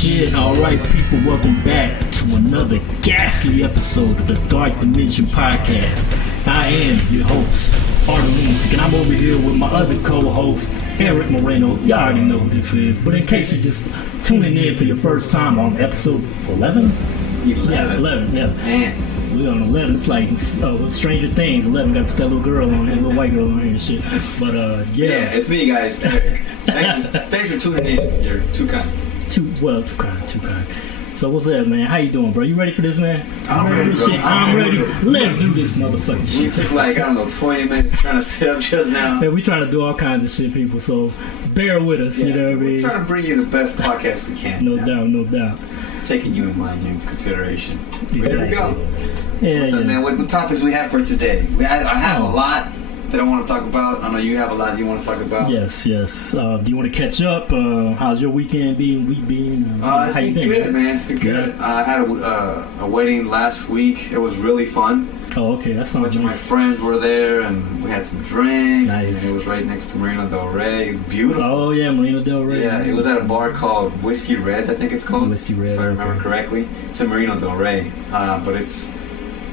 shit. Alright, people, welcome back to another ghastly episode of the Dark Dimension Podcast. I am your host, Lunatik, and I'm over here with my other co-host, Eric Moreno. Y'all already know who this is, but in case you're just tuning in for your first time on episode 11? 11, yeah. Man. We're on 11. It's like Stranger Things. 11 got to put that little girl on here, little white girl on here and shit. But yeah, it's me, guys. Eric. Thanks for tuning in. You're too kind. Too kind. So what's up, man? How you doing, bro? You ready for this, man? I'm ready, bro. I'm ready. Let's do this motherfucking shit. We took like, 20 minutes trying to set up just now. Man, we trying to do all kinds of shit, people. So bear with us. You know what I mean? We're trying to bring you the best podcast we can. No doubt. Taking you in mind here into consideration. Exactly. Here we go. Yeah, What's up, man? What topics we have for today? I have a lot that I want to talk about. I know you have a lot you want to talk about. Yes. Do you want to catch up? How's your weekend been? It's been good, man. It's been good. I had a wedding last week. It was really fun. Oh, okay. That sounds nice. My friends were there, and we had some drinks. Nice. And it was right next to Moreno del Rey. It's beautiful. Oh, yeah, Moreno del Rey. Yeah, it was at a bar called Whiskey Reds, I think it's called. Whiskey Red, if I remember correctly. It's in Moreno del Rey, but it's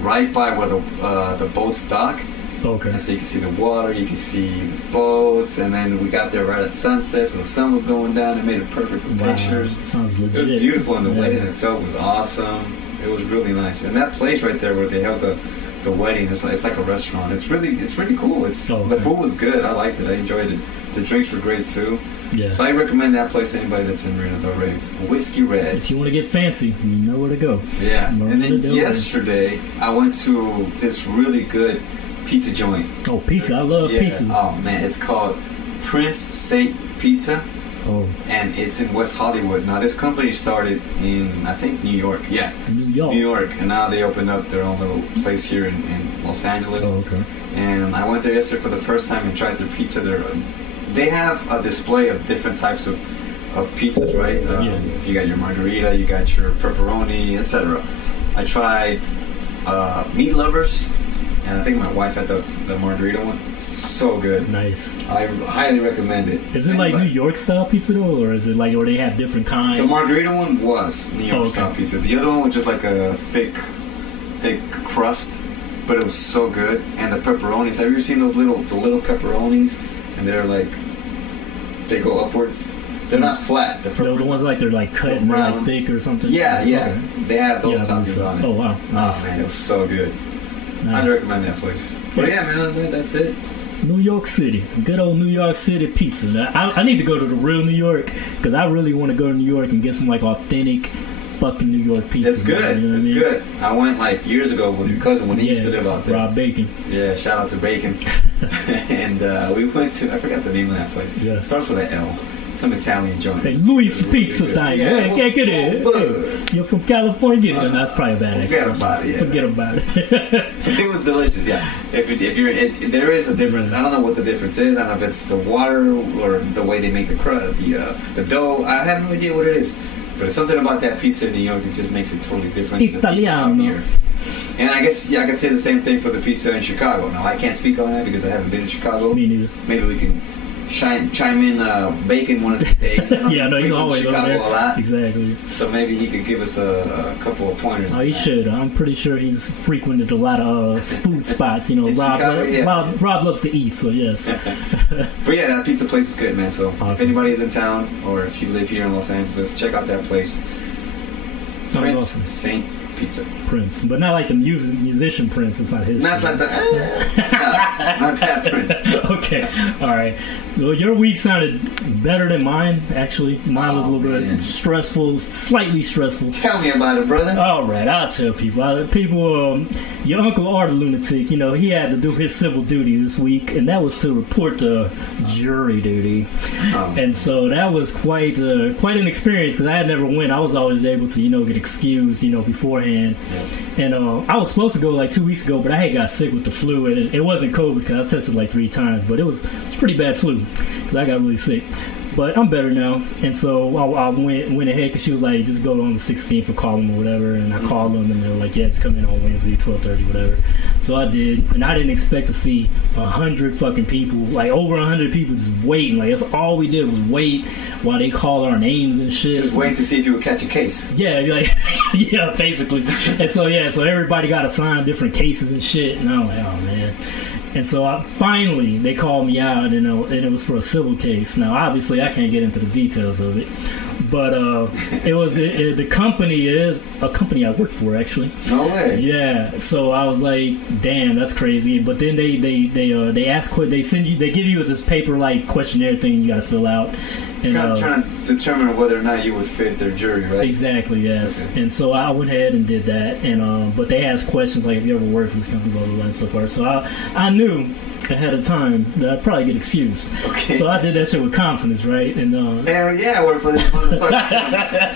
right by where the boats dock. Okay. And so you can see the water, you can see the boats, and then we got there right at sunset, so the sun was going down. It made it perfect for pictures. Sounds legit. It was beautiful, and the wedding itself was awesome. It was really nice. And that place right there where they held the wedding, it's like a restaurant. It's really cool. The food was good. I liked it. I enjoyed it. The drinks were great too. Yeah. So I recommend that place to anybody that's in Moreno del Rey. Whiskey Reds. If you want to get fancy, you know where to go. Yeah. And then yesterday I went to this really good pizza joint. Oh, pizza! I love pizza. Oh man, it's called Prince Saint Pizza. Oh. And it's in West Hollywood. Now this company started in, I think, New York. Yeah. New York. And now they opened up their own little place here in Los Angeles. Oh, okay. And I went there yesterday for the first time and tried their pizza. They have a display of different types of pizzas, right? You got your margarita, you got your pepperoni, etc. I tried Meat Lovers, and I think my wife had the margarita one. So good. Nice. I highly recommend it. Is it like New York style pizza though, or is it like, or they have different kinds? The margarita one was New York style pizza. The other one was just like a thick crust, but it was so good. And the pepperonis. Have you ever seen those little pepperonis? And they're like, they go upwards. They're not flat. The ones like they're like cut and like thick or something. Yeah. Okay. They have those toppings on it. Oh wow. Nice. Oh man, it was so good. Nice. I'd recommend that place. But yeah, man, that's it. New York City. Good old New York City pizza. Now, I need to go to the real New York because I really want to go to New York and get some like authentic fucking New York pizza. It's good. You know it's good. I went like years ago with your cousin when he used to live out there. Rob Bacon. Yeah, shout out to Bacon. And we went to, I forgot the name of that place. Yeah. It starts with an L. Some Italian joint. Hey, Louis Pizza thing. Yeah, get it. You're from California? No, that's probably a bad accent. Forget about it. It was delicious, yeah. If you're, there is a difference. I don't know what the difference is. I don't know if it's the water or the way they make the dough. I have no idea what it is. But it's something about that pizza in New York that just makes it totally different than the pizza out here. And I guess, I could say the same thing for the pizza in Chicago. Now, I can't speak on that because I haven't been to Chicago. Me neither. Maybe we can chime in Bacon one of these days. Yeah, no, he's always Chicago over there. A lot. Exactly. So maybe he could give us a couple of pointers. Oh, he should. I'm pretty sure he's frequented a lot of food spots. You know, Rob loves to eat, so yes. But yeah, that pizza place is good, man. So awesome. If anybody's in town or if you live here in Los Angeles, check out that place. Prince awesome. Saint Pizza. Prince, but not like the musician Prince. It's not his. Not like that. Not that Prince. Okay, all right. Well, your week sounded better than mine. Actually, mine was a little bit stressful, slightly stressful. Tell me about it, brother. All right, I'll tell people. Your uncle Art Lunatik, he had to do his civil duty this week, and that was to report to jury duty. And so that was quite an experience because I had never went. I was always able to get excused beforehand. And I was supposed to go like 2 weeks ago, but I had got sick with the flu, and it wasn't COVID because I tested like 3 times, but it was pretty bad flu because I got really sick. But I'm better now. And so I went ahead because she was like, just go on the 16th or call them or whatever. And I called them and they were like, yeah, just come in on Wednesday, 12:30, whatever. So I did. And I didn't expect to see 100 fucking people, like over 100 people just waiting. Like, that's all we did was wait while they called our names and shit. Just waiting to see if you would catch a case. Yeah, like, yeah, basically. And so, yeah, so everybody got assigned different cases and shit. And I'm like, oh, man. And so finally, they called me out, and it was for a civil case. Now, obviously, I can't get into the details of it, but the company is a company I work for, actually. No way. Yeah. So I was like, damn, that's crazy. But then they ask, they give you this paper like questionnaire thing you got to fill out. And, kind of trying to determine whether or not you would fit their jury, right? Exactly, yes. Okay. And so I went ahead and did that. And but they asked questions like, "Have you ever worked for this company?" Blah blah blah, and so forth. So I knew ahead of time that I'd probably get excused. Okay. So I did that shit with confidence, right? And hell yeah, I work for this motherfucker.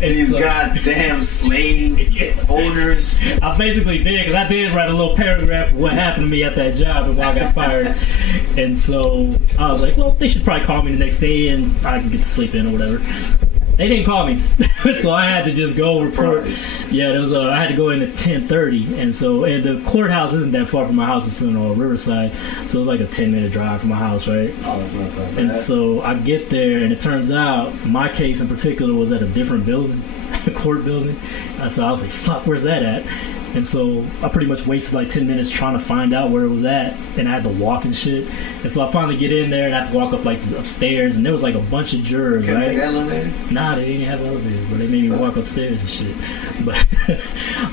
These goddamn slave owners. I basically did, because I did write a little paragraph of what happened to me at that job and why I got fired. And so I was like, well, they should probably call me the next day and I can get to sleep in or whatever. They didn't call me, so I had to just go report. Yeah, there was I had to go in at 10:30, and the courthouse isn't that far from my house. It's in Riverside, so it was like a 10-minute drive from my house, right? Oh, that's not that bad. And so I get there, and it turns out my case in particular was at a different building, a court building. So I was like, "Fuck, where's that at?" And so I pretty much wasted like 10 minutes trying to find out where it was at, and I had to walk and shit. And so I finally get in there and I have to walk up like upstairs, and there was like a bunch of jurors, Couldn't right? take an elevator? Nah, they didn't have elevators, but they made me walk upstairs and shit.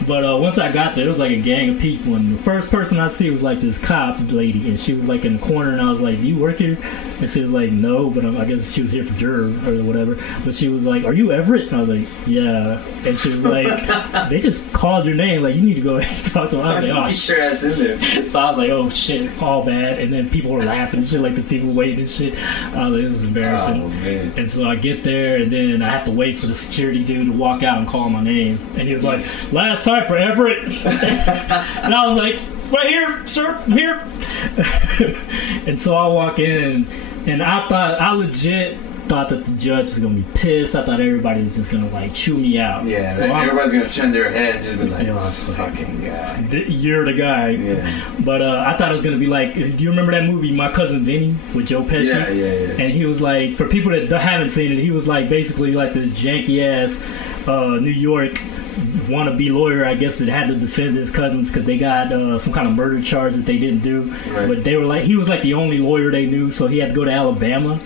But once I got there, it was like a gang of people, and the first person I see was like this cop lady, and she was like in the corner, and I was like, "Do you work here?" And she was like, "No," but I guess she was here for juror or whatever. But she was like, "Are you Everett?" And I was like, "Yeah." And she was like, "They just called your name, like you need to go ahead and talk to him." I was like, "Oh shit." Your ass in there. So I was like, "Oh shit, all bad." And then people were laughing and shit, like the people waiting and shit. I was like, "This is embarrassing." Oh, man. And so I get there, and then I have to wait for the security dude to walk out and call my name. And he was like, "Last time for Everett." And I was like, "Right here, sir, I'm here." And so I walk in, and I legit thought that the judge was gonna be pissed. I thought everybody was just gonna like chew me out. Yeah, so everybody's gonna turn their head and just be like, "Oh, fucking guy, you're the guy." Yeah. But I thought it was gonna be like, do you remember that movie My Cousin Vinny with Joe Pesci? Yeah. And he was like, for people that haven't seen it, he was like basically like this janky ass New York wannabe lawyer, I guess, that had to defend his cousins because they got some kind of murder charge that they didn't do. Right. But they were like, he was like the only lawyer they knew, so he had to go to Alabama.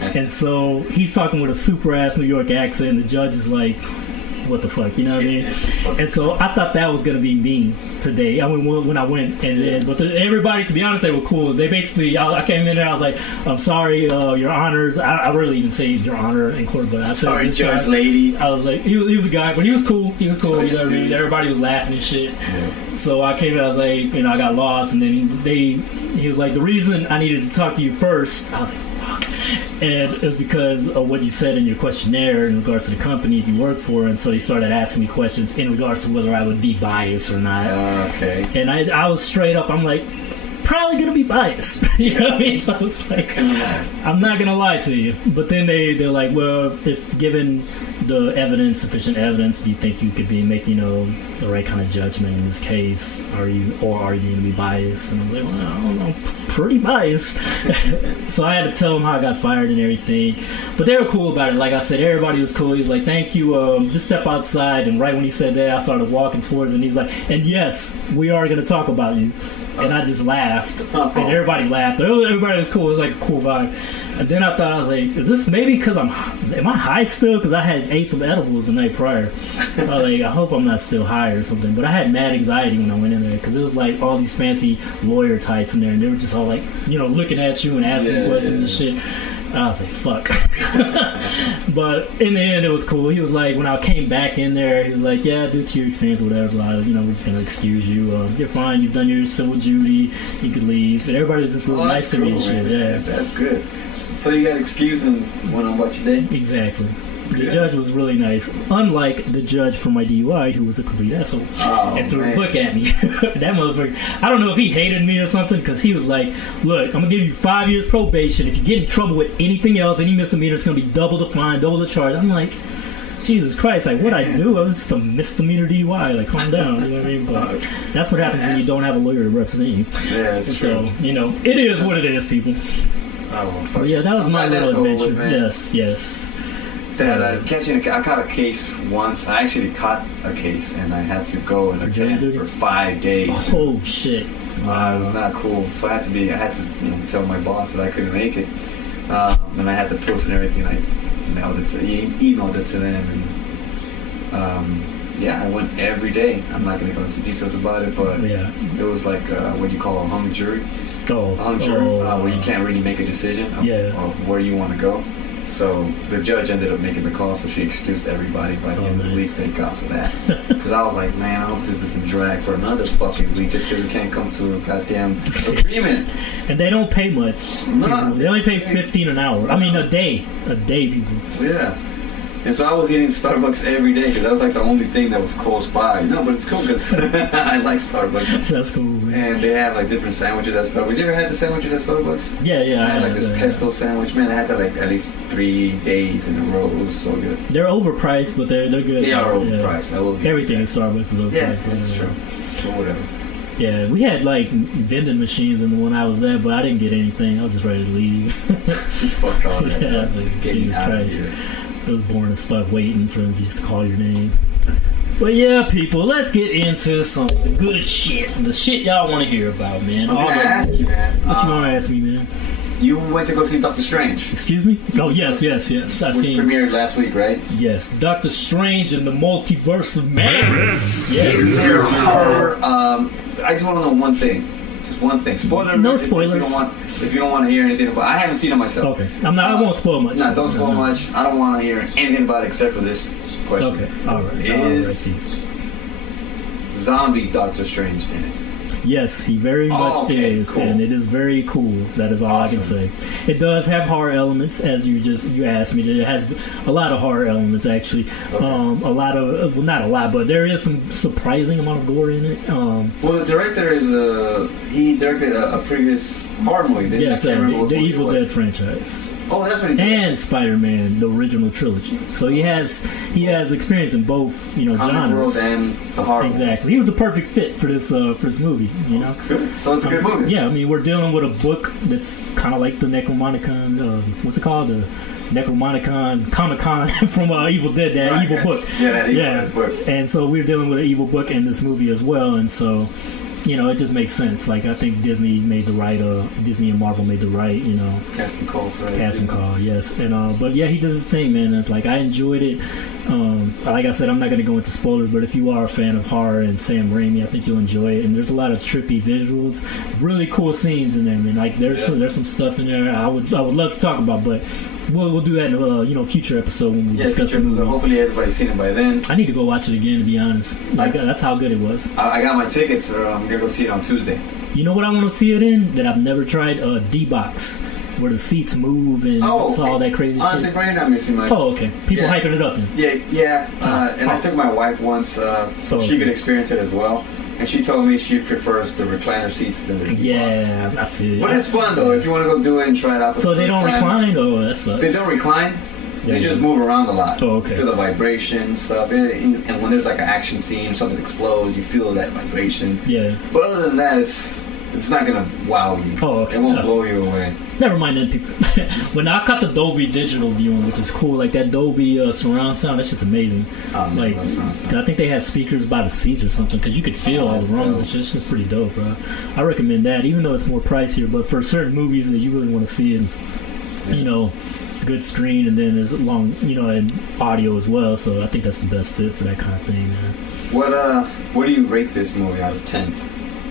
And so he's talking with a super ass New York accent, and the judge is like, what the fuck, you know what I mean? And so I thought that was gonna be me today. I mean, when I went, and then, but everybody, to be honest, they were cool. They basically, I came in there, I was like, "I'm sorry, Your Honors." I really even say Your Honor in court, but I said, "Sorry, Judge Lady." I was like, he was a guy, but he was cool. He was cool. You know what I mean? Everybody was laughing and shit. Yeah. So I came in, I was like, I got lost, and then he was like, "The reason I needed to talk to you first," I was like, "Fuck." And it's because of what you said in your questionnaire in regards to the company you work for. And so they started asking me questions in regards to whether I would be biased or not. Okay. And I was straight up, I'm like, probably going to be biased. You know what I mean? So I was like, I'm not going to lie to you. But then they're like, well, if given the evidence, sufficient evidence, do you think you could be making, the right kind of judgment in this case? Are you going to be biased? And I'm like, well, I don't know, pretty biased. So I had to tell them how I got fired and everything. But they were cool about it. Like I said, everybody was cool. He was like, "Thank you. Just step outside." And right when he said that, I started walking towards him. And he was like, "And yes, we are going to talk about you." And I just laughed. And everybody laughed. Everybody was cool. It was like a cool vibe. And then I thought, I was like, is this maybe because am I high still? Because I had ate some edibles the night prior. So I was like, I hope I'm not still high or something. But I had mad anxiety when I went in there because it was like all these fancy lawyer types in there. And they were just all like, looking at you and asking questions and shit. I was like, fuck. But in the end, it was cool. He was like, when I came back in there, he was like, yeah, due to your experience or whatever, we're just going to excuse you. You're fine. You've done your civil duty. You could leave. And everybody was just real nice to me and shit. Yeah. That's good. So you got excused and went on about your day? Exactly. The judge was really nice. Unlike the judge for my DUI, who was a complete asshole and threw a book at me. That motherfucker. I don't know if he hated me or something, because he was like, "Look, I'm gonna give you 5 years probation. If you get in trouble with anything else, any misdemeanor, it's gonna be double the fine, double the charge." I'm like, Jesus Christ, like, what I do? I was just a misdemeanor DUI. Like, calm down. You know what I mean? But that's what happens when you don't have a lawyer to represent you. Yeah, that's true. So, it is what it is, people. But yeah, that was my little adventure. Yes. I caught a case once. I actually caught a case, and I had to go and attend for 5 days. Oh shit! It was not cool. So I had to tell my boss that I couldn't make it, and I had the proof and everything. I emailed it to them, and I went every day. I'm not going to go into details about it, but there was like what you call a hung jury. A hung jury where you can't really make a decision of where you want to go. So the judge ended up making the call, so she excused everybody by the end of the week. Thank God for that. Because I was like, man, I hope this doesn't drag for another fucking week just because we can't come to a goddamn agreement. And they don't pay much. No, they only pay $15 an hour. I mean, a day, people. Yeah. And so I was eating Starbucks every day because that was like the only thing that was close by. But it's cool because I like Starbucks. That's cool, man. And they have like different sandwiches at Starbucks. You ever had the sandwiches at Starbucks? Yeah. I had like this pesto sandwich. Man, I had that like at least 3 days in a row. It was so good. They're overpriced, but they're good. They are overpriced. I will give everything in Starbucks is overpriced. Yeah, that's true. So whatever. Yeah, we had like vending machines in the one I was there, but I didn't get anything. I was just ready to leave. Fuck all that. I was like, Jesus Christ. It was boring as fuck waiting for them to just call your name. But yeah, people, let's get into some good shit. The shit y'all want to hear about, man. I was going to ask you, man. What you want to ask me, man? You went to go see Doctor Strange. Excuse me? Oh, yes. Which premiered last week, right? Yes. Doctor Strange and the Multiverse of Madness. Yes. I just want to know one thing. Just one thing. Spoiler. No spoilers. If you don't want to hear anything about it. I haven't seen it myself. Okay. I won't spoil much. No, don't spoil much. I don't want to hear anything about it except for this question. Okay. All right. Is zombie Doctor Strange in it? Yes, he very much is, cool. And it is very cool. That is all awesome. I can say. It does have horror elements, as you asked me. It has a lot of horror elements, actually. Okay. Not a lot, but there is some surprising amount of gore in it. Well, the director he directed a previous horror movie. Yes, the Evil Dead franchise. Oh, that's what he did. And Spider-Man, the original trilogy. So he has experience in both, Comic genres. World and the horror. Exactly. He was the perfect fit for this movie. Good. So it's a good movie. Yeah, I mean, we're dealing with a book that's kind of like the Necromonicon. What's it called? The Necromonicon Comic-Con from Evil Dead, that evil book. Yeah, that evil book. And so we're dealing with an evil book in this movie as well, and so it just makes sense. Like, I think Disney and Marvel made the right, casting call for that. Casting call, yes. And but yeah, he does his thing, man. It's like, I enjoyed it. Like I said, I'm not going to go into spoilers, but if you are a fan of horror and Sam Raimi, I think you'll enjoy it. And there's a lot of trippy visuals, really cool scenes in there, man. Like, there's some stuff in there I would love to talk about, but we'll do that in a future episode when we discuss the movie. Hopefully everybody's seen it by then. I need to go watch it again, to be honest. Like, that's how good it was. I got my tickets. I'm gonna go see it on Tuesday. You know what I want to see it in that I've never tried? D-Box, where the seats move and all that crazy shit. Honestly, probably not missing much. Oh, okay. People hyping it up then. Yeah. And I took my wife once so she could experience it as well. And she told me she prefers the recliner seats than the D-Box. Yeah, I feel it. But it's fun, though, if you want to go do it and try it out for So they don't recline? Oh, that sucks. They don't recline. They just move around a lot. Oh, okay. You feel the vibration stuff. And when there's like an action scene, something explodes, you feel that vibration. Yeah. But other than that, it's not going to wow you. Oh, okay. It won't blow you away. Never mind then, people. But now I got the Dolby digital viewing, which is cool. Like that Dolby surround sound, that shit's amazing. Like, I think they have speakers by the seats or something, because you could feel all the rooms. It's just pretty dope, bro. I recommend that, even though it's more pricier. But for certain movies that you really want to see in, good screen, and then there's long, and audio as well. So I think that's the best fit for that kind of thing, man. What do you rate this movie out of 10?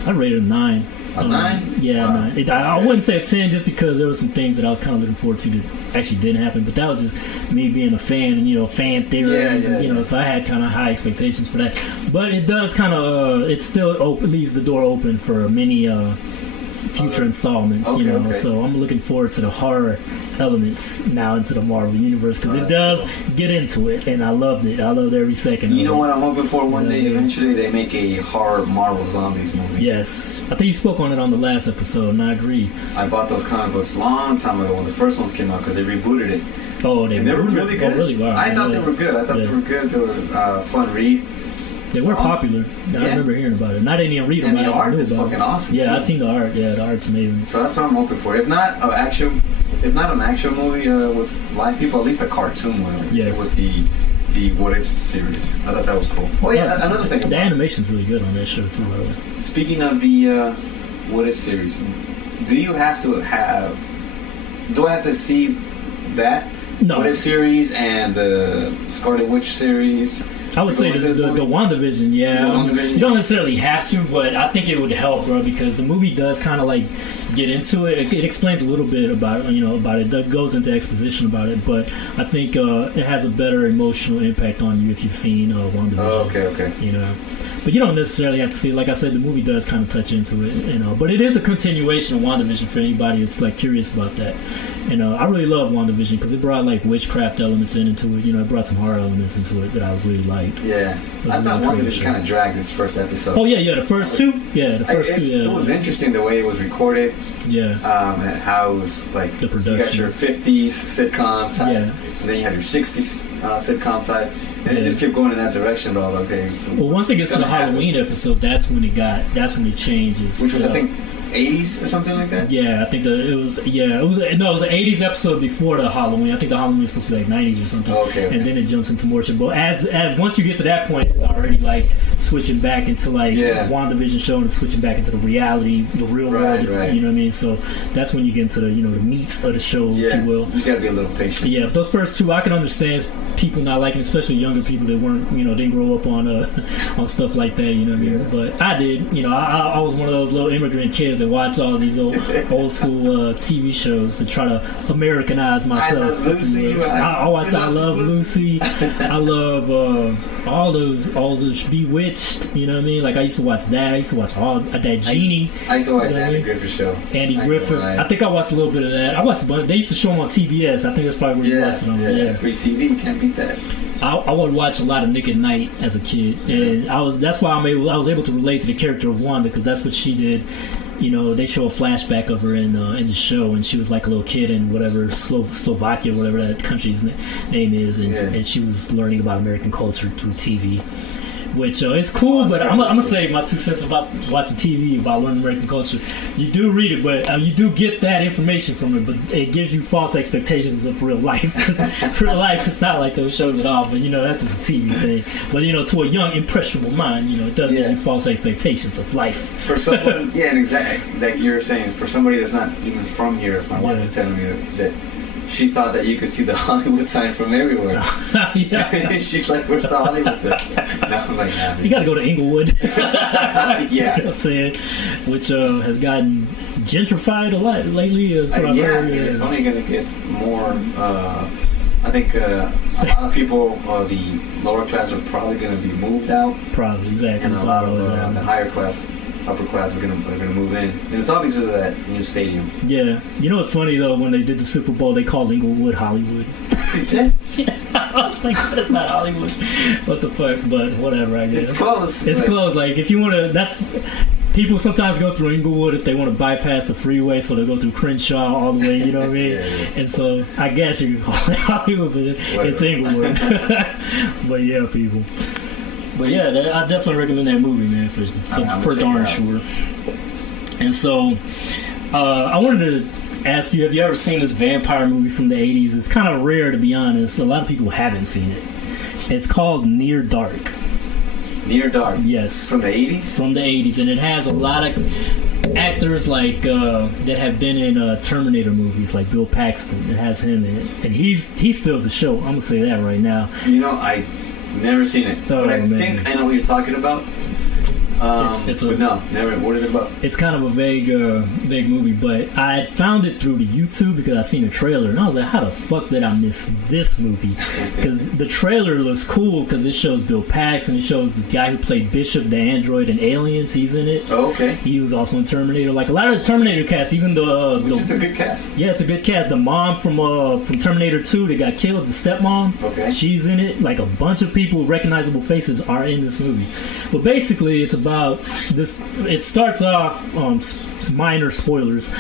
I'd rate it a 9. A 9? Yeah, wow. 9. I wouldn't say a 10 just because there were some things that I was kind of looking forward to that actually didn't happen. But that was just me being a fan and, fan theories. So I had kind of high expectations for that. But it does kind of, it still leaves the door open for many future installments. Okay. So I'm looking forward to the horror elements now into the Marvel universe because it does get into it, and I loved it. I loved every second. You know what I'm hoping for one day? Eventually, they make a horror Marvel Zombies movie. Yes, I think you spoke on it on the last episode, and I agree. I bought those comic books a long time ago when the first ones came out because they rebooted it. Oh, they were really good. Really well. I thought they were good. They were good. They were fun read. They were popular. I remember hearing about it. I didn't even read about it. And the art is fucking awesome. Yeah, too. I've seen the art. Yeah, the art's amazing. So that's what I'm hoping for. If not an action movie with live people, at least a cartoon one. Like with the What If series. I thought that was cool. Oh yeah, another thing. The animation's really good on that show too. Speaking of the What If series, do I have to see that What If series and the Scarlet Witch series? I would say the WandaVision, you don't necessarily have to, but I think it would help, bro, because the movie does kind of like get into it. It explains a little bit about it. It goes into exposition about it, but I think it has a better emotional impact on you if you've seen WandaVision. Oh, okay. But you don't necessarily have to see it. Like I said, the movie does kind of touch into it, but it is a continuation of WandaVision for anybody that's like curious about that. I really love WandaVision because it brought like witchcraft elements into it. It brought some horror elements into it that I really liked. Yeah, I thought WandaVision kind of dragged its first episode. Oh yeah, the first two. Yeah, the first two. Yeah. It was interesting the way it was recorded. Yeah. And how it was like the production. You got your 50s sitcom type, and then you have your 60s sitcom type. And it just kept going in that direction, but I was like, okay. So once it gets to the Halloween episode, that's when it changes. Which was, I think, 80s or something like that? Yeah, I think it was the 80s episode before the Halloween. I think the Halloween was supposed to be like 90s or something. Oh, okay. And then it jumps into more shit. But as once you get to that point, it's already like switching back into like WandaVision show and switching back into the reality, the real world. Right. You know what I mean? So that's when you get into the the meat of the show, if you will. You just gotta be a little patient. But yeah, those first two, I can understand people not liking, especially younger people that weren't, didn't grow up on stuff like that. You know what I mean? But I did. I was one of those little immigrant kids that watch all these old school TV shows to try to Americanize myself. I love Lucy. I love Lucy. I love all those Bewitched. You know what I mean? Like I used to watch that. I used to watch all that Genie. I used to watch the Andy Griffith show. Andy Griffith. I think I watched a little bit of that. I watched a bunch. They used to show them on TBS. I think that's probably where you watched it on. Yeah, free TV. Can't beat that. I would watch a lot of Nick at Night as a kid, and that's why I was able to relate to the character of Wanda, because that's what she did. They show a flashback of her in the show, and she was like a little kid in whatever Slovakia, whatever that country's name is, and she was learning about American culture through TV. Which is cool, but I'm gonna say my 2 cents about watching TV about learning American culture. You do read it, but you do get that information from it, but it gives you false expectations of real life. Real life, it's not like those shows at all. But that's just a TV thing. But to a young, impressionable mind, it does give you false expectations of life. For someone, and exactly like you're saying, for somebody that's not even from here, my wife was telling me that she thought that you could see the Hollywood sign from everywhere. She's like, where's the Hollywood sign? No, I'm like, nah. You gotta go to Inglewood. Yeah. You know what I'm saying? Which has gotten gentrified a lot lately. Is what I've heard. It's only gonna get more. I think a lot of people, the lower class, are probably gonna be moved out. Probably, exactly. And a lot of the higher class, upper class are gonna move in, and it's all because of that new stadium. Yeah, it's funny though, when they did the Super Bowl, they called Inglewood Hollywood. I was like, that's not Hollywood. What the fuck? But whatever, I guess. It's close. It's close. Like if you want to, that's. People sometimes go through Inglewood if they want to bypass the freeway, so they go through Crenshaw all the way, you know what I mean? And so I guess you can call it Hollywood, but it's Inglewood. But yeah, people. But yeah, I definitely recommend that movie, man, for darn sure. And so, I wanted to ask you, have you ever seen this vampire movie from the 80s? It's kind of rare, to be honest. A lot of people haven't seen it. It's called Near Dark. Near Dark? Yes. From the 80s? From the 80s. And it has a lot of actors like that have been in Terminator movies, like Bill Paxton. It has him in it. And he steals the show. I'm going to say that right now. I never seen it. But I think I know what you're talking about. But no, never. What is it about? It's kind of a vague. vague movie, but I found it through the YouTube because I seen a trailer, and I was like, how the fuck did I miss this movie? Because the trailer looks cool because it shows Bill Paxton, it shows the guy who played Bishop, the android in Aliens, he's in it. Oh, okay. He was also in Terminator. Like a lot of the Terminator cast, even which is a good cast. Yeah, it's a good cast. The mom from Terminator 2 that got killed, the stepmom, okay, she's in it. Like a bunch of people, recognizable faces are in this movie. But basically, it's about this. It starts off. Minor spoilers.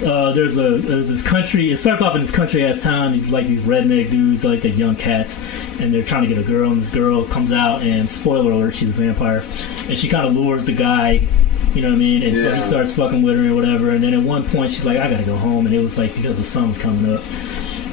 There's this country. It starts off in this country ass town. These like these redneck dudes, like the young cats, and they're trying to get a girl. And this girl comes out, and spoiler alert, she's a vampire, and she kind of lures the guy. You know what I mean? And so he starts fucking with her and whatever. And then at one point, she's like, "I gotta go home," and it was like because the sun was coming up,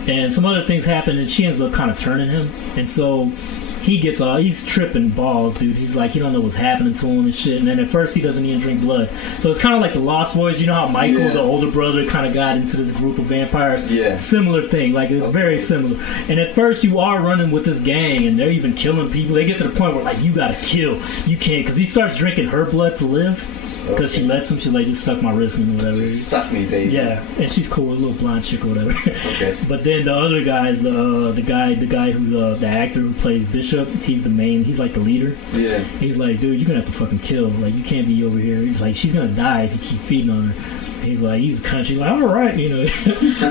and some other things happen, and she ends up kind of turning him, and so. He gets he's tripping balls, dude. He's like, he don't know what's happening to him and shit. And then at first he doesn't even drink blood. So it's kind of like the Lost Boys. You know how Michael, the older brother, kind of got into this group of vampires? Yeah. Similar thing. Like, it's very similar. And at first you are running with this gang, and they're even killing people. They get to the point where, like, you gotta kill. You can't, because he starts drinking her blood to live. Because she lets him, she's like, just suck my wrist or whatever. Just suck me, baby. Yeah, and she's cool, a little blonde chick or whatever. Okay. But then the other guy's the guy who's the actor who plays Bishop. He's the main. He's like the leader. Yeah. He's like, dude, you're gonna have to fucking kill. Like, you can't be over here. He's like, she's gonna die if you keep feeding on her. He's like, he's a cunt. She's like, all right, you know,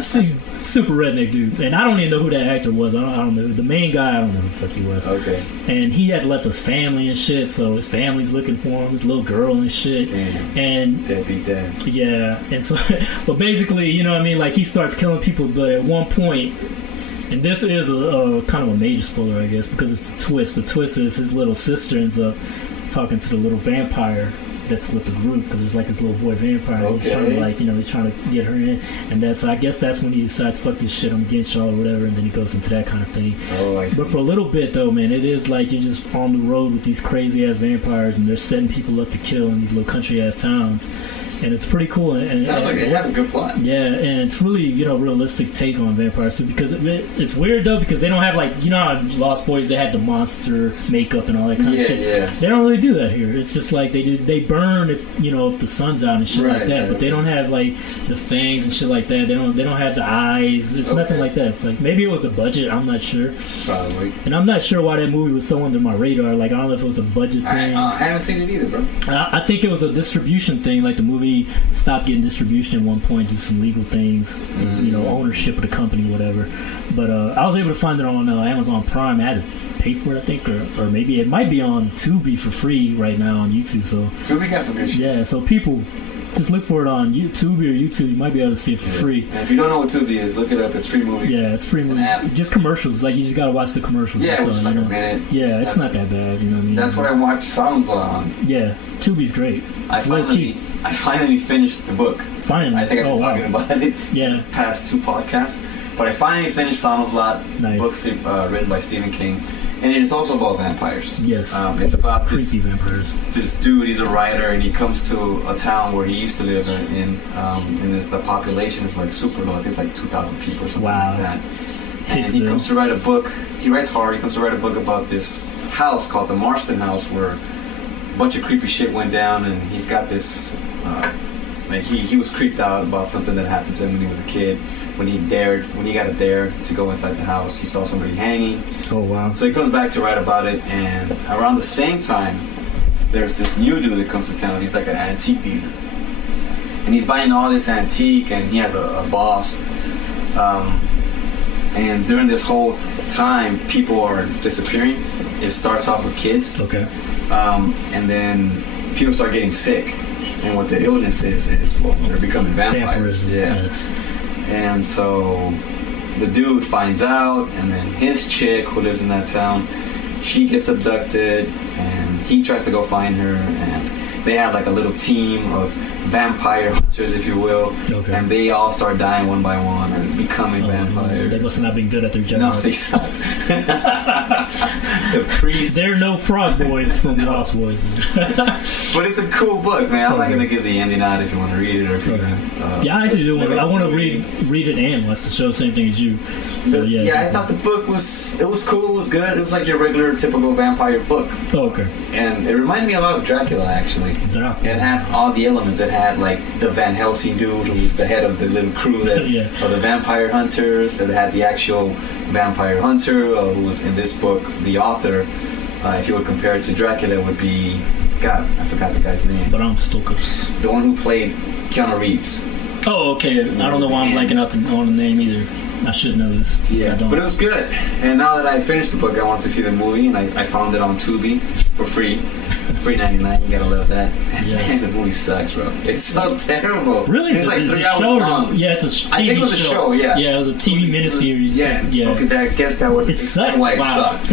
super redneck dude. And I don't even know who that actor was. I don't know the main guy. I don't know who the fuck he was. Okay. And he had left his family and shit, so his family's looking for him. His little girl and shit. Damn. And deadbeat dad. Yeah. And so, but basically, you know what I mean? Like, he starts killing people, but at one point, and this is a kind of a major spoiler, I guess, because it's a twist. The twist is his little sister ends up talking to the little vampire that's with the group, because there's like this little boy vampire. Okay. He's trying to, like, you know, he's trying to get her in, and I guess that's when he decides, fuck this shit, I'm against y'all or whatever, and then he goes into that kind of thing. Oh, I see. But for a little bit though, man, it is like you're just on the road with these crazy ass vampires, and they're setting people up to kill in these little country ass towns. And it's pretty cool. And sounds like it has a good plot. Yeah, and it's really, you know, realistic take on vampires too. Because it's weird though, because they don't have, like, you know how Lost Boys, they had the monster makeup and all that kind of shit. Yeah. They don't really do that here. It's just like they burn if, you know, if the sun's out and shit like that. But they don't have like the fangs and shit like that. They don't have the eyes. It's nothing like that. It's like, maybe it was the budget. I'm not sure. Probably. And I'm not sure why that movie was so under my radar. Like, I don't know if it was a budget thing. I haven't seen it either, bro. I think it was a distribution thing. Like, the movie stopped getting distribution at one point due to some legal things, you know, ownership of the company, whatever. But I was able to find it on Amazon Prime. I had to pay for it, I think, or maybe it might be on Tubi for free right now on YouTube. So Tubi got some good shit. Yeah, so people just look for it on Tubi or YouTube. You might be able to see it for free. And if you don't know what Tubi is, look it up. It's free movies. Yeah, it's free movies. Just commercials. Like, you just gotta watch the commercials. Yeah, it's just like a minute. Yeah, it's not that bad. You know what I mean? That's what I watch Sounds on. Yeah, Tubi's great. I finally finished the book. Finally. I think I've been talking about it in the past 2 podcasts. But I finally finished Sound of Lot. Nice. Book written by Stephen King. And it is also about vampires. Yes. It's about creepy vampires. This dude, he's a writer, and he comes to a town where he used to live in. And the population is like super low. I think it's like 2,000 people or something like that. And he comes to write a book. He writes horror. He comes to write a book about this house called the Marston House, where a bunch of creepy shit went down, and he's got this... like he was creeped out about something that happened to him when he was a kid. When he got a dare to go inside the house, he saw somebody hanging. Oh wow! So he comes back to write about it, and around the same time, there's this new dude that comes to town. He's like an antique dealer, and he's buying all this antique, and he has a boss. And during this whole time, people are disappearing. It starts off with kids. Okay. And then people start getting sick. And what the illness is they're becoming vampires. Yes. And so the dude finds out, and then his chick who lives in that town, she gets abducted, and he tries to go find her, and they have like a little team of vampire hunters, if you will. Okay. And they all start dying one by one and becoming vampires. They must have not been good at their job. No, they sucked. the priest. There are no frog boys from Lost Boys. But it's a cool book, man. I'm not gonna give the ending out if you want to read it or if you yeah, I actually do want to. I want to read it and watch the show. Same thing as you. So yeah, I thought the book was cool. It was good. It was like your regular, typical vampire book. Oh, okay. And it reminded me a lot of Dracula, actually. Dracula. It had all the elements. It had like the Van Helsing dude, who was the head of the little crew that of the vampire hunters. It had the actual vampire hunter, who was in this book the author. If you would compare it to Dracula, it would be God. I forgot the guy's name. Bram Stoker's. The one who played Keanu Reeves. Oh, okay. I don't know why I'm blanking out on the name either. I should know this. Yeah, but it was good. And now that I finished the book, I wanted to see the movie, and I found it on Tubi for free. $3.99. You gotta love that. Yes. Man, the movie sucks, bro. It's so terrible. Really? It's like 3 hours long. Yeah, it's a TV I think it was a show. Yeah. Yeah, it was a TV miniseries. Yeah. Okay, I guess that would explain why it sucked.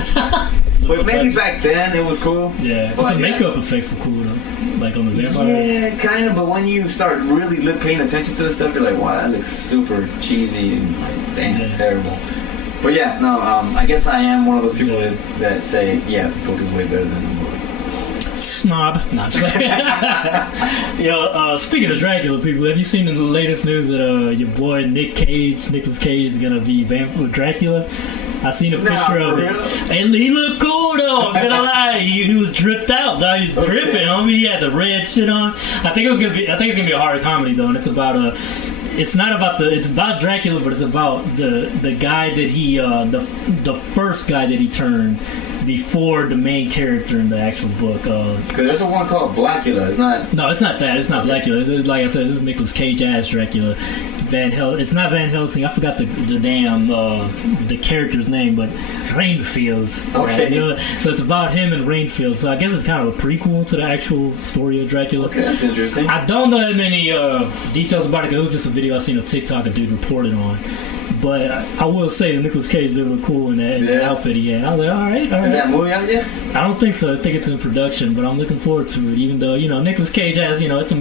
But maybe back then it was cool. Yeah, but the makeup effects were cool though. Like on the vampires. Yeah, kind of. But when you start really paying attention to this stuff, you're like, wow, that looks super cheesy and like, damn, terrible. But yeah, no, I guess I am one of those people that say, yeah, the book is way better than the movie. Snob. Not speaking of Dracula, people, have you seen in the latest news that your boy Nicolas Cage is gonna be Dracula? I seen a picture of it, and he looked cool though. I'm gonna lie, he was dripped out. Though. He was dripping. Homie, he had the red shit on. I think it's gonna be a horror comedy though, and it's about it's about Dracula, but it's about the guy that he the first guy that he turned before the main character in the actual book. Because there's a one called Blackula. It's not. No, it's not that. It's not Blackula. It's, like I said, this is Nicolas Cage as Dracula. It's not Van Helsing. I forgot the damn the character's name, but Rainfield. Okay. Right? So it's about him and Rainfield. So I guess it's kind of a prequel to the actual story of Dracula. Okay, that's interesting. I don't know that many details about it. Because it was just a video I seen on TikTok a dude reported on. But I will say that Nicolas Cage did look cool in that outfit he had. I was like, all right. Is that movie out yet? I don't think so. I think it's in production, but I'm looking forward to it. Even though, Nicolas Cage has, it's a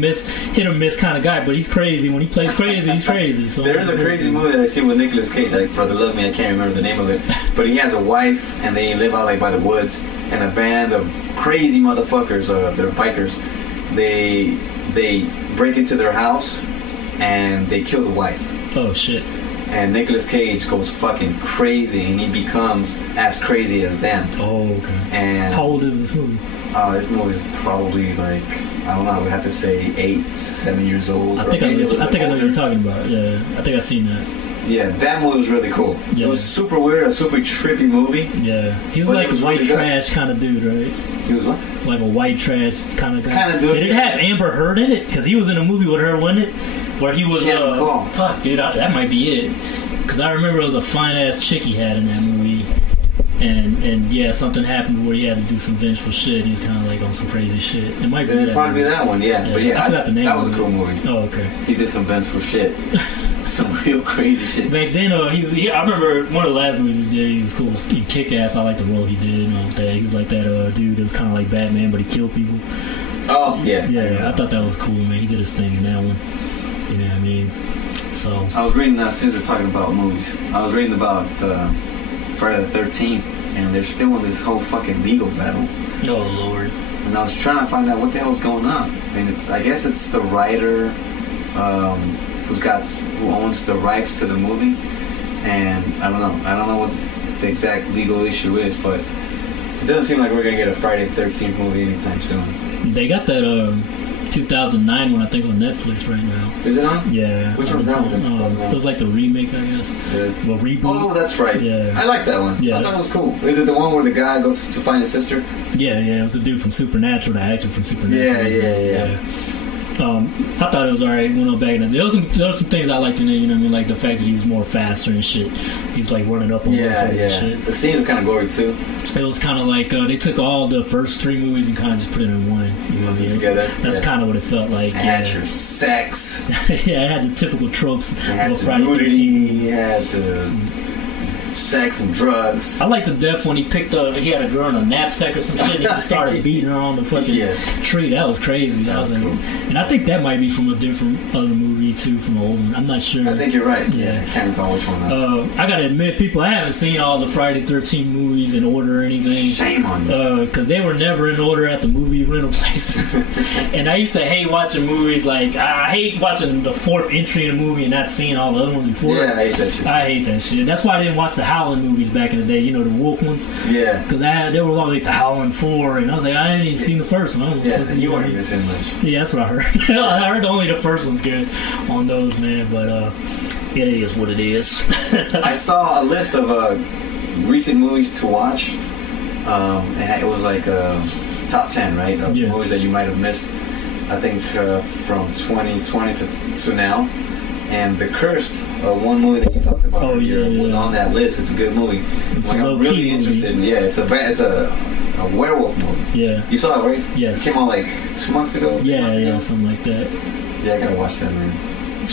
hit or miss kind of guy, but he's crazy. When he plays crazy, he's crazy. So there's a crazy movie that I see with Nicolas Cage, like, for the love of me, I can't remember the name of it. But he has a wife, and they live out, like, by the woods, and a band of crazy motherfuckers, they're bikers, they break into their house, and they kill the wife. Oh, shit. And Nicolas Cage goes fucking crazy, and he becomes as crazy as them. Oh, okay. And how old is this movie? This movie's probably like, I don't know, I would have to say 8-7 years old. I think I know what you're talking about. Yeah, I think I've seen that. Yeah, that movie was really cool. Yeah. It was super weird, a super trippy movie. Yeah, he was like a white trash kind of dude, right? He was what? Like a white trash kind of guy. Kind of dude. Did it have Amber Heard in it? Because he was in a movie with her, wasn't it? Where he was, fuck, dude, that might be it. Because I remember it was a fine-ass chick he had in that movie. And yeah, something happened where he had to do some vengeful shit. He was kind of like on some crazy shit. It might be that probably movie. That one, yeah. But yeah, I forgot the name. That was a cool movie. Oh, okay. He did some vengeful shit. Some real crazy shit. Back then, I remember one of the last movies he did. He was cool. He Kick-Ass. I like the role he did and all that. He was like that dude that was kind of like Batman, but he killed people. Oh, yeah. Yeah, I thought that was cool, man. He did his thing in that one. You know what I mean? So I was reading, since we're talking about movies, I was reading about Friday the 13th, and they're still in this whole fucking legal battle. Oh, Lord. And I was trying to find out what the hell's going on. And I guess it's the writer who owns the rights to the movie. And I don't know what the exact legal issue is, but it doesn't seem like we're going to get a Friday the 13th movie anytime soon. They got that 2009 one, I think, on Netflix right now. Is it on? Yeah. Which one's that one? It was like the remake, I guess. Yeah. Well, reboot. Oh, that's right. Yeah. I like that one. Yeah. I thought it was cool. Is it the one where the guy goes to find his sister? Yeah. It was the dude from Supernatural, the actor from Supernatural. Yeah. I thought it was alright. Went on back in the day. There was some things I liked in it. You know what I mean? Like the fact that he was more faster and shit. He was like running up on and shit. The scenes were kind of gory too. It was kind of like they took all the first 3 movies and kind of just put it in one. You know what I mean? Together. That's kind of what it felt like. It had your sex. Yeah, it had the typical tropes. It had the nudity. It had the sex and drugs. I like the death when he had a girl in a knapsack or some shit and he just started beating her on the fucking tree. That was crazy. That was cool. And I think that might be from a different other movie too, from an old one. I'm not sure. I think you're right. Yeah, I can't recall which one. I gotta admit, people, I haven't seen all the Friday 13 movies in order or anything. Shame on you. Because they were never in order at the movie rental places. And I used to hate watching movies like, I hate watching the fourth entry in a movie and not seeing all the other ones before. Yeah, I hate that shit. I hate that shit. That's why I didn't watch the Howling movies back in the day, you know, the wolf ones. Yeah. Because they were all like the Howling 4, and I was like, I hadn't even seen the first one. Yeah, you weren't even seeing much. Yeah, that's what I heard. I heard only the first one's good on those, man, but it is what it is. I saw a list of recent movies to watch. It was like top 10, right, of movies that you might have missed. I think from 2020 to now. And The Cursed, one movie that you talked about was on that list. It's a good movie. I'm really interested in. Yeah, it's a werewolf movie. Yeah. You saw it, right? Yes. It came out like 2 months ago. Yeah, something like that. Yeah, I gotta watch that, man.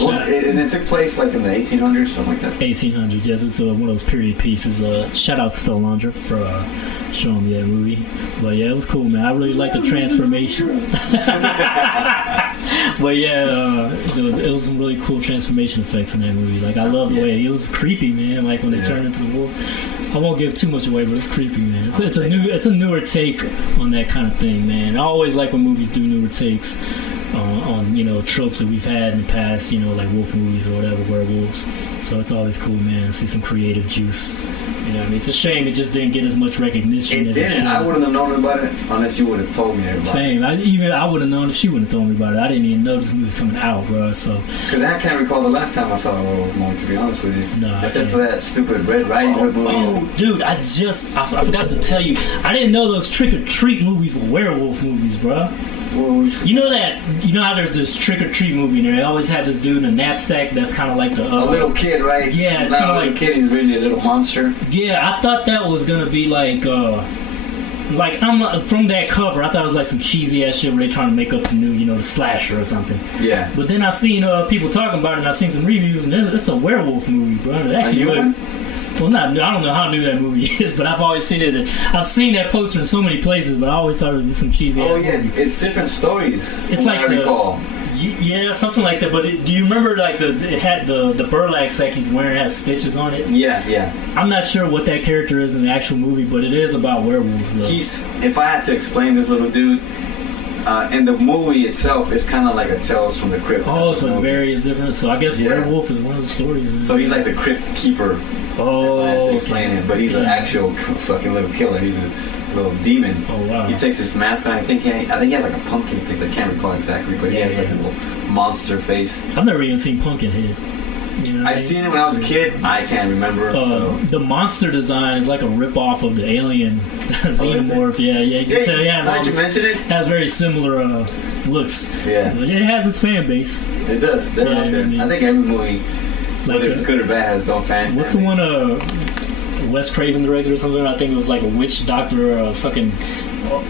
And it took place like in the 1800s, something like that. 1800s, yes. It's one of those period pieces. Shout out to Stolandra for showing me that movie. But yeah, it was cool, man. I really liked the transformation. But yeah, it was some really cool transformation effects in that movie. Like, I love the way it was creepy, man. Like when they turned into the wolf. I won't give too much away, but it's creepy, man. It's a newer take on that kind of thing, man. I always like when movies do newer takes on you know, tropes that we've had in the past, you know, like wolf movies or whatever, werewolves. So it's always cool, man, to see some creative juice. You know what I mean? It's a shame it just didn't get as much recognition as it should. I wouldn't have known about it unless you would have told me about it. I would have known if she wouldn't have told me about it. I didn't even know this movie was coming out, bro. So because I can't recall the last time I saw a werewolf movie, to be honest with you. No, except for that stupid Red Riding Hood movie. Oh, dude, I forgot to tell you, I didn't know those Trick or Treat movies were werewolf movies, bro. You know how there's this Trick or Treat movie, and they always had this dude in a knapsack that's kind of like the a little kid, right? Yeah, it's not a little kid. He's really a little monster. Yeah, I thought that was gonna be like I'm from that cover. I thought it was like some cheesy ass shit where they trying to make up the new, you know, the slasher or something. Yeah. But then I seen people talking about it, and I seen some reviews, and it's a werewolf movie, bro. It actually looked. Well, I don't know how new that movie is, but I've always seen it. I've seen that poster in so many places, but I always thought it was just some cheesy. Oh yeah, movie. It's different stories. It's like I recall. Yeah, something like that. But do you remember like it had the burlap sack he's wearing has stitches on it? Yeah. I'm not sure what that character is in the actual movie, but it is about werewolves, though. If I had to explain this little dude. And the movie itself is kind of like a Tales from the Crypt. Oh, so it's very different. So I guess werewolf is one of the stories. So he's like the crypt keeper. Oh, if I had to explain it, but he's an actual fucking little killer. He's a little demon. Oh wow! He takes his mask on. I think he has like a pumpkin face. I can't recall exactly, but he has like a little monster face. I've never even seen Pumpkinhead. You know I've seen it when I was a kid. I can't remember. The monster design is like a rip-off of the Alien Xenomorph. Yeah. You can tell. Glad you mentioned it. Has very similar looks. Yeah. But it has its fan base. It does. They're out there. I think every movie, whether it's good or bad, has its own fan. What's the one? Wes Craven directed or something. I think it was like a witch doctor or a fucking.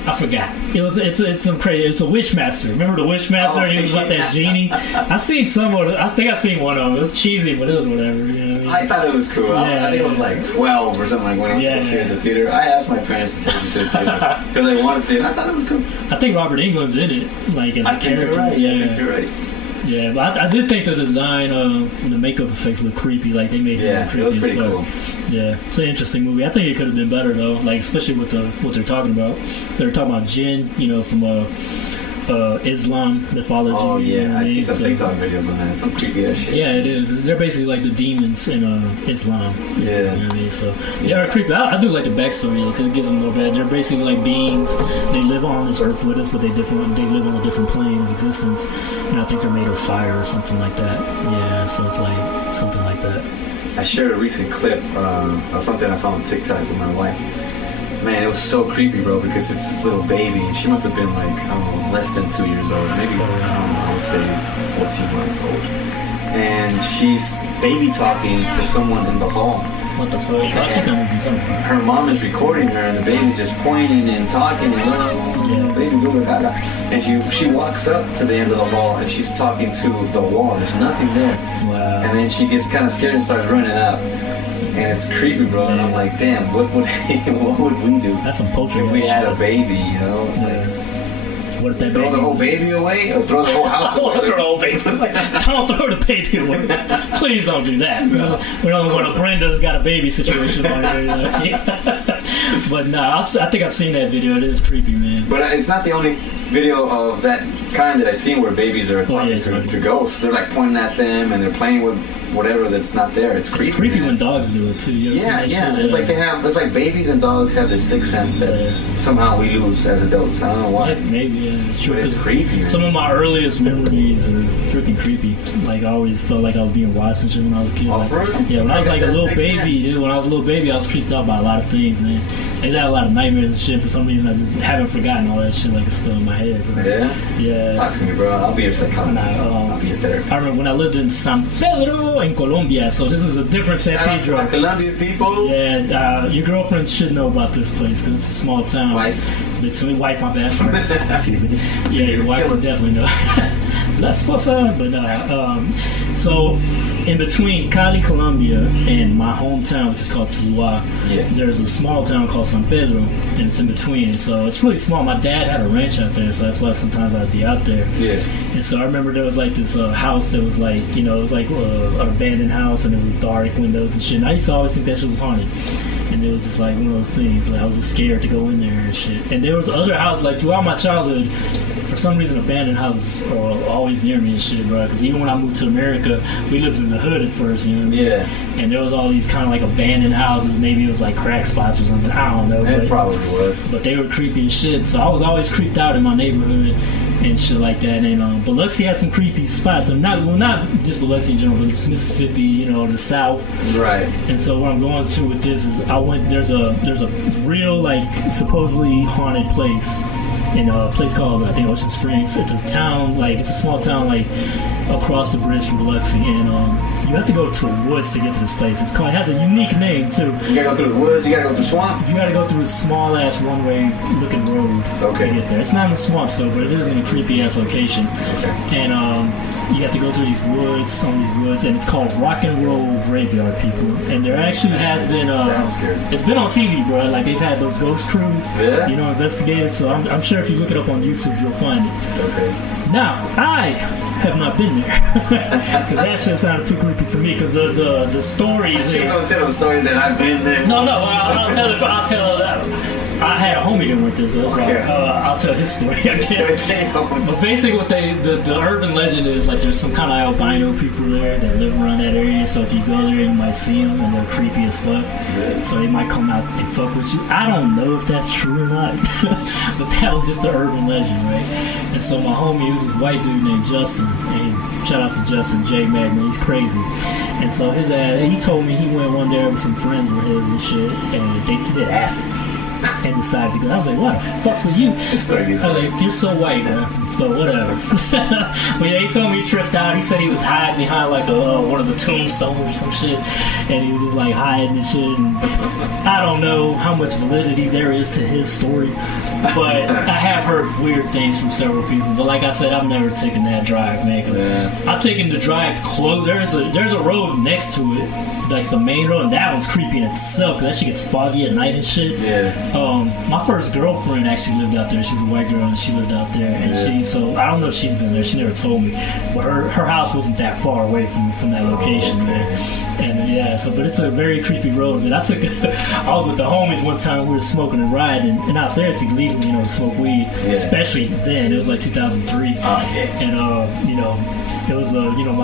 I forgot. It's some crazy. It's a Wishmaster. Remember the Wishmaster? He was like that genie. I seen some of it. I think I seen one of them. It was cheesy, but it was whatever. You know what I mean? I thought it was cool. I think it was like 12 or something like when I went to see it in the theater. I asked my parents to take me to the theater because they wanted to see it. I thought it was cool. I think Robert Englund's in it, like as a character. You're right. Yeah, I think you're right. Yeah, but I did think the design, the makeup effects looked creepy. Like they made it creepy. It was pretty cool. Yeah, it's an interesting movie. I think it could have been better though. Like especially with what they're talking about. They're talking about jinn, you know, from Islam that follows. Oh yeah, I see some TikTok videos on that. Some creepy ass shit. Yeah, it is. They're basically like the demons in Islam. Yeah, you know what I mean? So they're creepy. I do like the backstory because it gives them more bad. They're basically like beings. They live on this earth with us, but they live on a different plane of existence. And I think they're made of fire or something like that. Yeah, so it's like something like that. I shared a recent clip of something I saw on TikTok with my wife. Man, it was so creepy, bro, because it's this little baby. She must have been like, I don't know, less than 2 years old. Maybe, I don't know, I would say 14 months old. and she's baby talking to someone in the hall. What the fuck? I think I know what you're talking about. Her mom is recording her, and the baby's just pointing and talking and baby blah, gaga. And she walks up to the end of the hall, and she's talking to the wall. There's nothing there. Wow. And then she gets kind of scared and starts running up. And it's creepy, bro. And I'm like, damn, what would we do? That's some poultry. If we had a baby, you know? What if that throw the whole baby away or throw the whole house away? Throw the whole baby away. Don't throw the baby away. Please don't do that. No. We don't want a Brenda's got a baby situation on here. But no, I think I've seen that video. It is creepy, man. But it's not the only video of that kind that I've seen where babies are talking to ghosts. They're like pointing at them and they're playing with whatever that's not there. It's creepy. It's creepy when dogs do it too. Yeah. It's like it's like babies and dogs have this sixth sense that somehow we lose as adults. I don't know why. Maybe it's true. But it's creepy. Man. Some of my earliest memories are freaking creepy. Like I always felt like I was being watched and shit when I was a kid. Like, when I was like a little baby, dude. When I was a little baby, I was creeped out by a lot of things, man. I just had a lot of nightmares and shit. For some reason, I just haven't forgotten all that shit. Like it's still in my head. Bro. Yeah. Talk to me, bro. I'll be your psychologist. I'll be your therapist. I remember when I lived in San Pedro in Colombia. So this is a different San Pedro. Colombian people. Yeah, your girlfriend should know about this place because it's a small town. Wife, my bad. Excuse me. Yeah, your wife would definitely know. La esposa, but so in between Cali, Colombia, and my hometown, which is called Tuluá, there's a small town called San Pedro, and it's in between. So it's really small. My dad had a ranch out there, so that's why sometimes I'd be out there. Yeah. And so I remember there was like this house that was like, it was like an abandoned house, and it was dark windows and shit. And I used to always think that shit was haunted. And it was just like one of those things. Like I was just scared to go in there and shit. And there was other houses like throughout my childhood. For some reason, abandoned houses are always near me and shit, bro. Because even when I moved to America, we lived in the hood at first, you know. Yeah. And there was all these kind of like abandoned houses. Maybe it was like crack spots or something. I don't know. It probably was. But they were creepy as shit. So I was always creeped out in my neighborhood and shit like that. And Biloxi has some creepy spots. Not just Biloxi in general, but it's Mississippi, the South. Right. And so what I'm going to with this is there's a real like supposedly haunted place in a place called I think Ocean Springs. It's a town it's a small town like across the bridge from Biloxi, and you have to go to the woods to get to this place. It has a unique name too. You gotta go through the woods. You gotta go through the swamp. You gotta go through a small ass one-way looking road to get there. It's not in the swamp, but it is in a creepy ass location. Okay. And you have to go through these woods, some of these woods, and it's called Rock and Roll Graveyard, people. And there actually has been it's been on TV, bro. Like they've had those ghost crews, investigated. So I'm sure if you look it up on YouTube, you'll find it. Okay. Now I have not been there because that shit sounded too creepy for me. Because the stories. You gonna tell a story that I've been there? No, I'll tell it. I'll tell that. I had a homie that went there, so that's why I'll tell his story, I guess. But basically what the urban legend is, like there's some kind of albino people there that live around that area, so if you go there you might see them and they're creepy as fuck. Yeah. So they might come out and fuck with you. I don't know if that's true or not, but that was just the urban legend, right? And so my homie is this white dude named Justin, and shout out to Justin, J Magna, he's crazy. And so he told me he went one day with some friends of his and shit, and they did acid. And decided to go. I was like, what the fuck's with you? I was like, you're so white, man. But whatever. But yeah, he told me he tripped out. He said he was hiding behind like one of the tombstones or some shit. And he was just like hiding and shit. And I don't know how much validity there is to his story. But I have heard weird things from several people. But like I said, I've never taken that drive, man. Cause I've taken the drive close. There's a road next to it. Like the main road, and that one's creepy in itself because that shit gets foggy at night and shit. Yeah. My first girlfriend actually lived out there. She's a white girl and she lived out there, and so I don't know if she's been there. She never told me, but her house wasn't that far away from that location, man. And but it's a very creepy road. But I was with the homies one time. We were smoking and riding, and out there it's illegal, to smoke weed, especially then. It was like 2003, and it was, my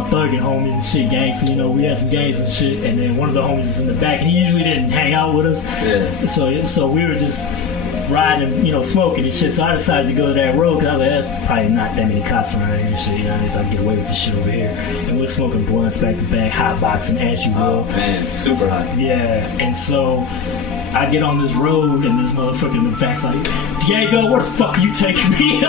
thugging homies and shit, gangs. We had some gangs and shit, and then one of the homies was in the back, and he usually didn't hang out with us. Yeah. So we were just riding, smoking and shit. So I decided to go to that road because I was like, there's probably not that many cops around here and shit. So I can get away with this shit over here. And we're smoking blunts back to back, hot boxing as you will. Oh man, super hot. Yeah, and so I get on this road, and this motherfucker in the back's like, Diego, where the fuck are you taking me?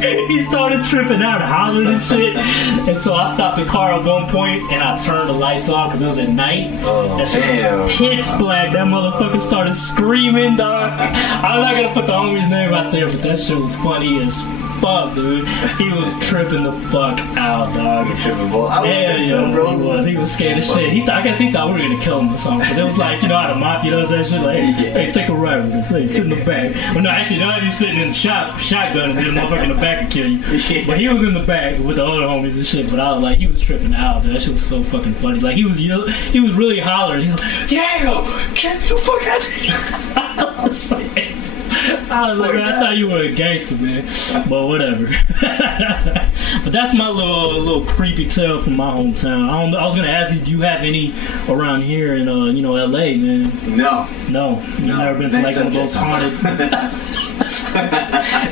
He started tripping out, hollering and shit. And so I stopped the car at one point and I turned the lights off because it was at night. That shit was pitch black. That motherfucker started screaming, dog. I'm not gonna put the homie's name out there, but that shit was funny as fuck, dude. He was tripping the fuck out, dog. He was scared as shit. I guess he thought we were gonna kill him or something. But it was like, you know how the mafia does that shit? Like, hey, take a ride with us. Hey, sit in the back. Well, no, actually, no, he's sitting in the shotgun and then the motherfucker in the back would kill you. But he was in the back with the other homies and shit. But I was like, he was tripping out, dude. That shit was so fucking funny. Like, he was really hollering. He's like, Diego, get the fuck out of here. I was like, man, I thought you were a gangster, man. But whatever. But that's my little creepy tale from my hometown. I was gonna ask you, do you have any around here in LA, man? No. You've never been to like one of those haunted.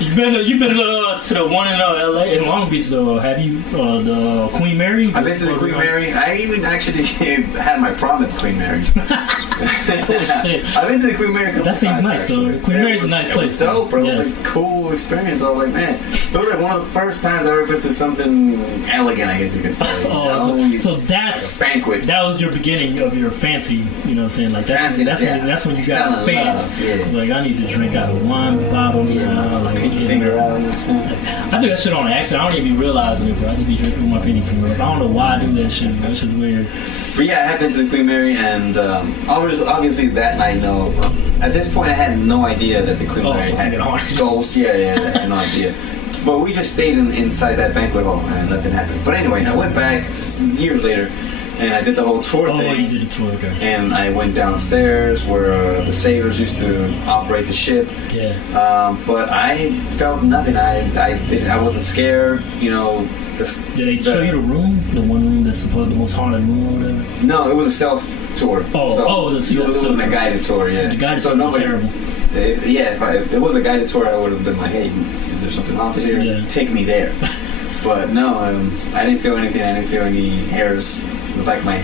You've been to the one in LA in Long Beach though. Have you the Queen Mary? I've been to the Queen Mary. I even actually had my prom at Queen Mary. I've been to the Queen Mary. That seems nice though. Queen Mary's a nice place. It was dope, bro. Yes. It was like a cool experience. I was like, man, it was like one of the first times I ever been to something elegant, I guess you could say. So that's like a banquet. That was your beginning of your fancy. You know what I'm saying? Like that's when you got fans. Like I need to drink out of wine bottles. Like pinky finger out. I do that shit on accident. I don't even be realizing it, bro. I just be drinking with my pinky finger. I don't know why I do that shit. That shit's weird. But yeah, I have been to the Queen Mary, and obviously that night, no. At this point, I had no idea that the Queen Mary had ghosts. Yeah, I had no idea. But we just stayed inside that banquet hall, and nothing happened. But anyway, I went back years later, and I did the whole tour thing. Oh, you did a tour, okay. And I went downstairs where the sailors used to operate the ship. Yeah. But I felt nothing. I wasn't scared, you know. Did they show you the room? The one room that's supposed the most haunted room or whatever? No, it was a self-tour. It wasn't a guided tour, yeah. The guided tour was terrible. If it was a guided tour, I would have been like, hey, is there something haunted here? Yeah. Take me there. But no, I didn't feel anything. I didn't feel any hairs in the back of my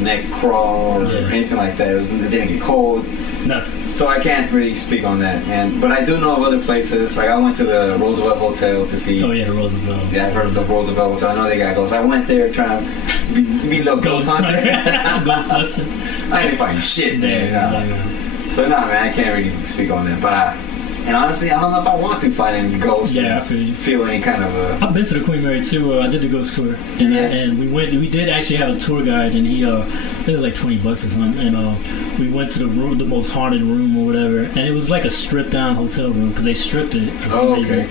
neck crawl or anything like that. It didn't get cold. Nothing. So I can't really speak on that. But I do know of other places. Like I went to the Roosevelt Hotel to see. Oh yeah, the Roosevelt. Yeah, I've heard of the Roosevelt Hotel. I know they got ghosts. I went there trying to be a little ghost hunter. Ghostbuster. I didn't find shit there. So no, man, I can't really speak on that. But and honestly, I don't know if I want to find any ghosts. Yeah, I feel any kind of. I've been to the Queen Mary too. I did the ghost tour, and we did actually have a tour guide, and he I think it was like $20 or something, and we went to the most haunted room or whatever, and it was like a stripped down hotel room because they stripped it for some reason.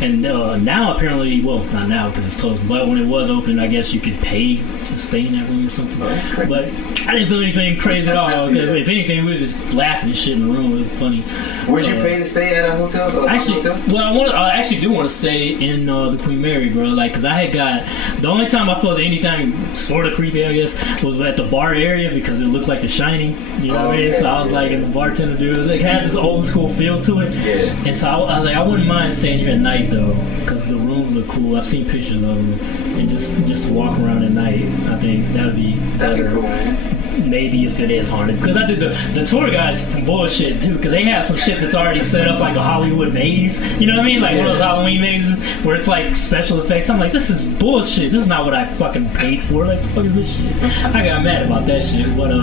And now apparently, well, not now because it's closed, but when it was open, I guess you could pay to stay in that room or something. Oh, that's crazy. But I didn't feel anything crazy at all. If anything, we were just laughing and shit in the room. It was funny. Would you pay to stay at a hotel? I actually do want to stay in the Queen Mary, bro. Like, cause I had got the only time I felt anything sort of creepy, I guess, was at the bar area because it looked like The Shining. You know what I mean? So I was like, and the bartender dude, it has this old school feel to it. Yeah. And so I was like, I wouldn't mind staying here at night though, because the rooms look cool. I've seen pictures of them, and just to walk around at night, I think that'd be cool, man. Maybe if it is haunted, because I did the tour guides from bullshit too, because they have some shit that's already set up like a Hollywood maze. You know what I mean? Like one of those Halloween mazes where it's like special effects. I'm like, this is bullshit. This is not what I fucking paid for. Like, the fuck is this shit? I got mad about that shit, but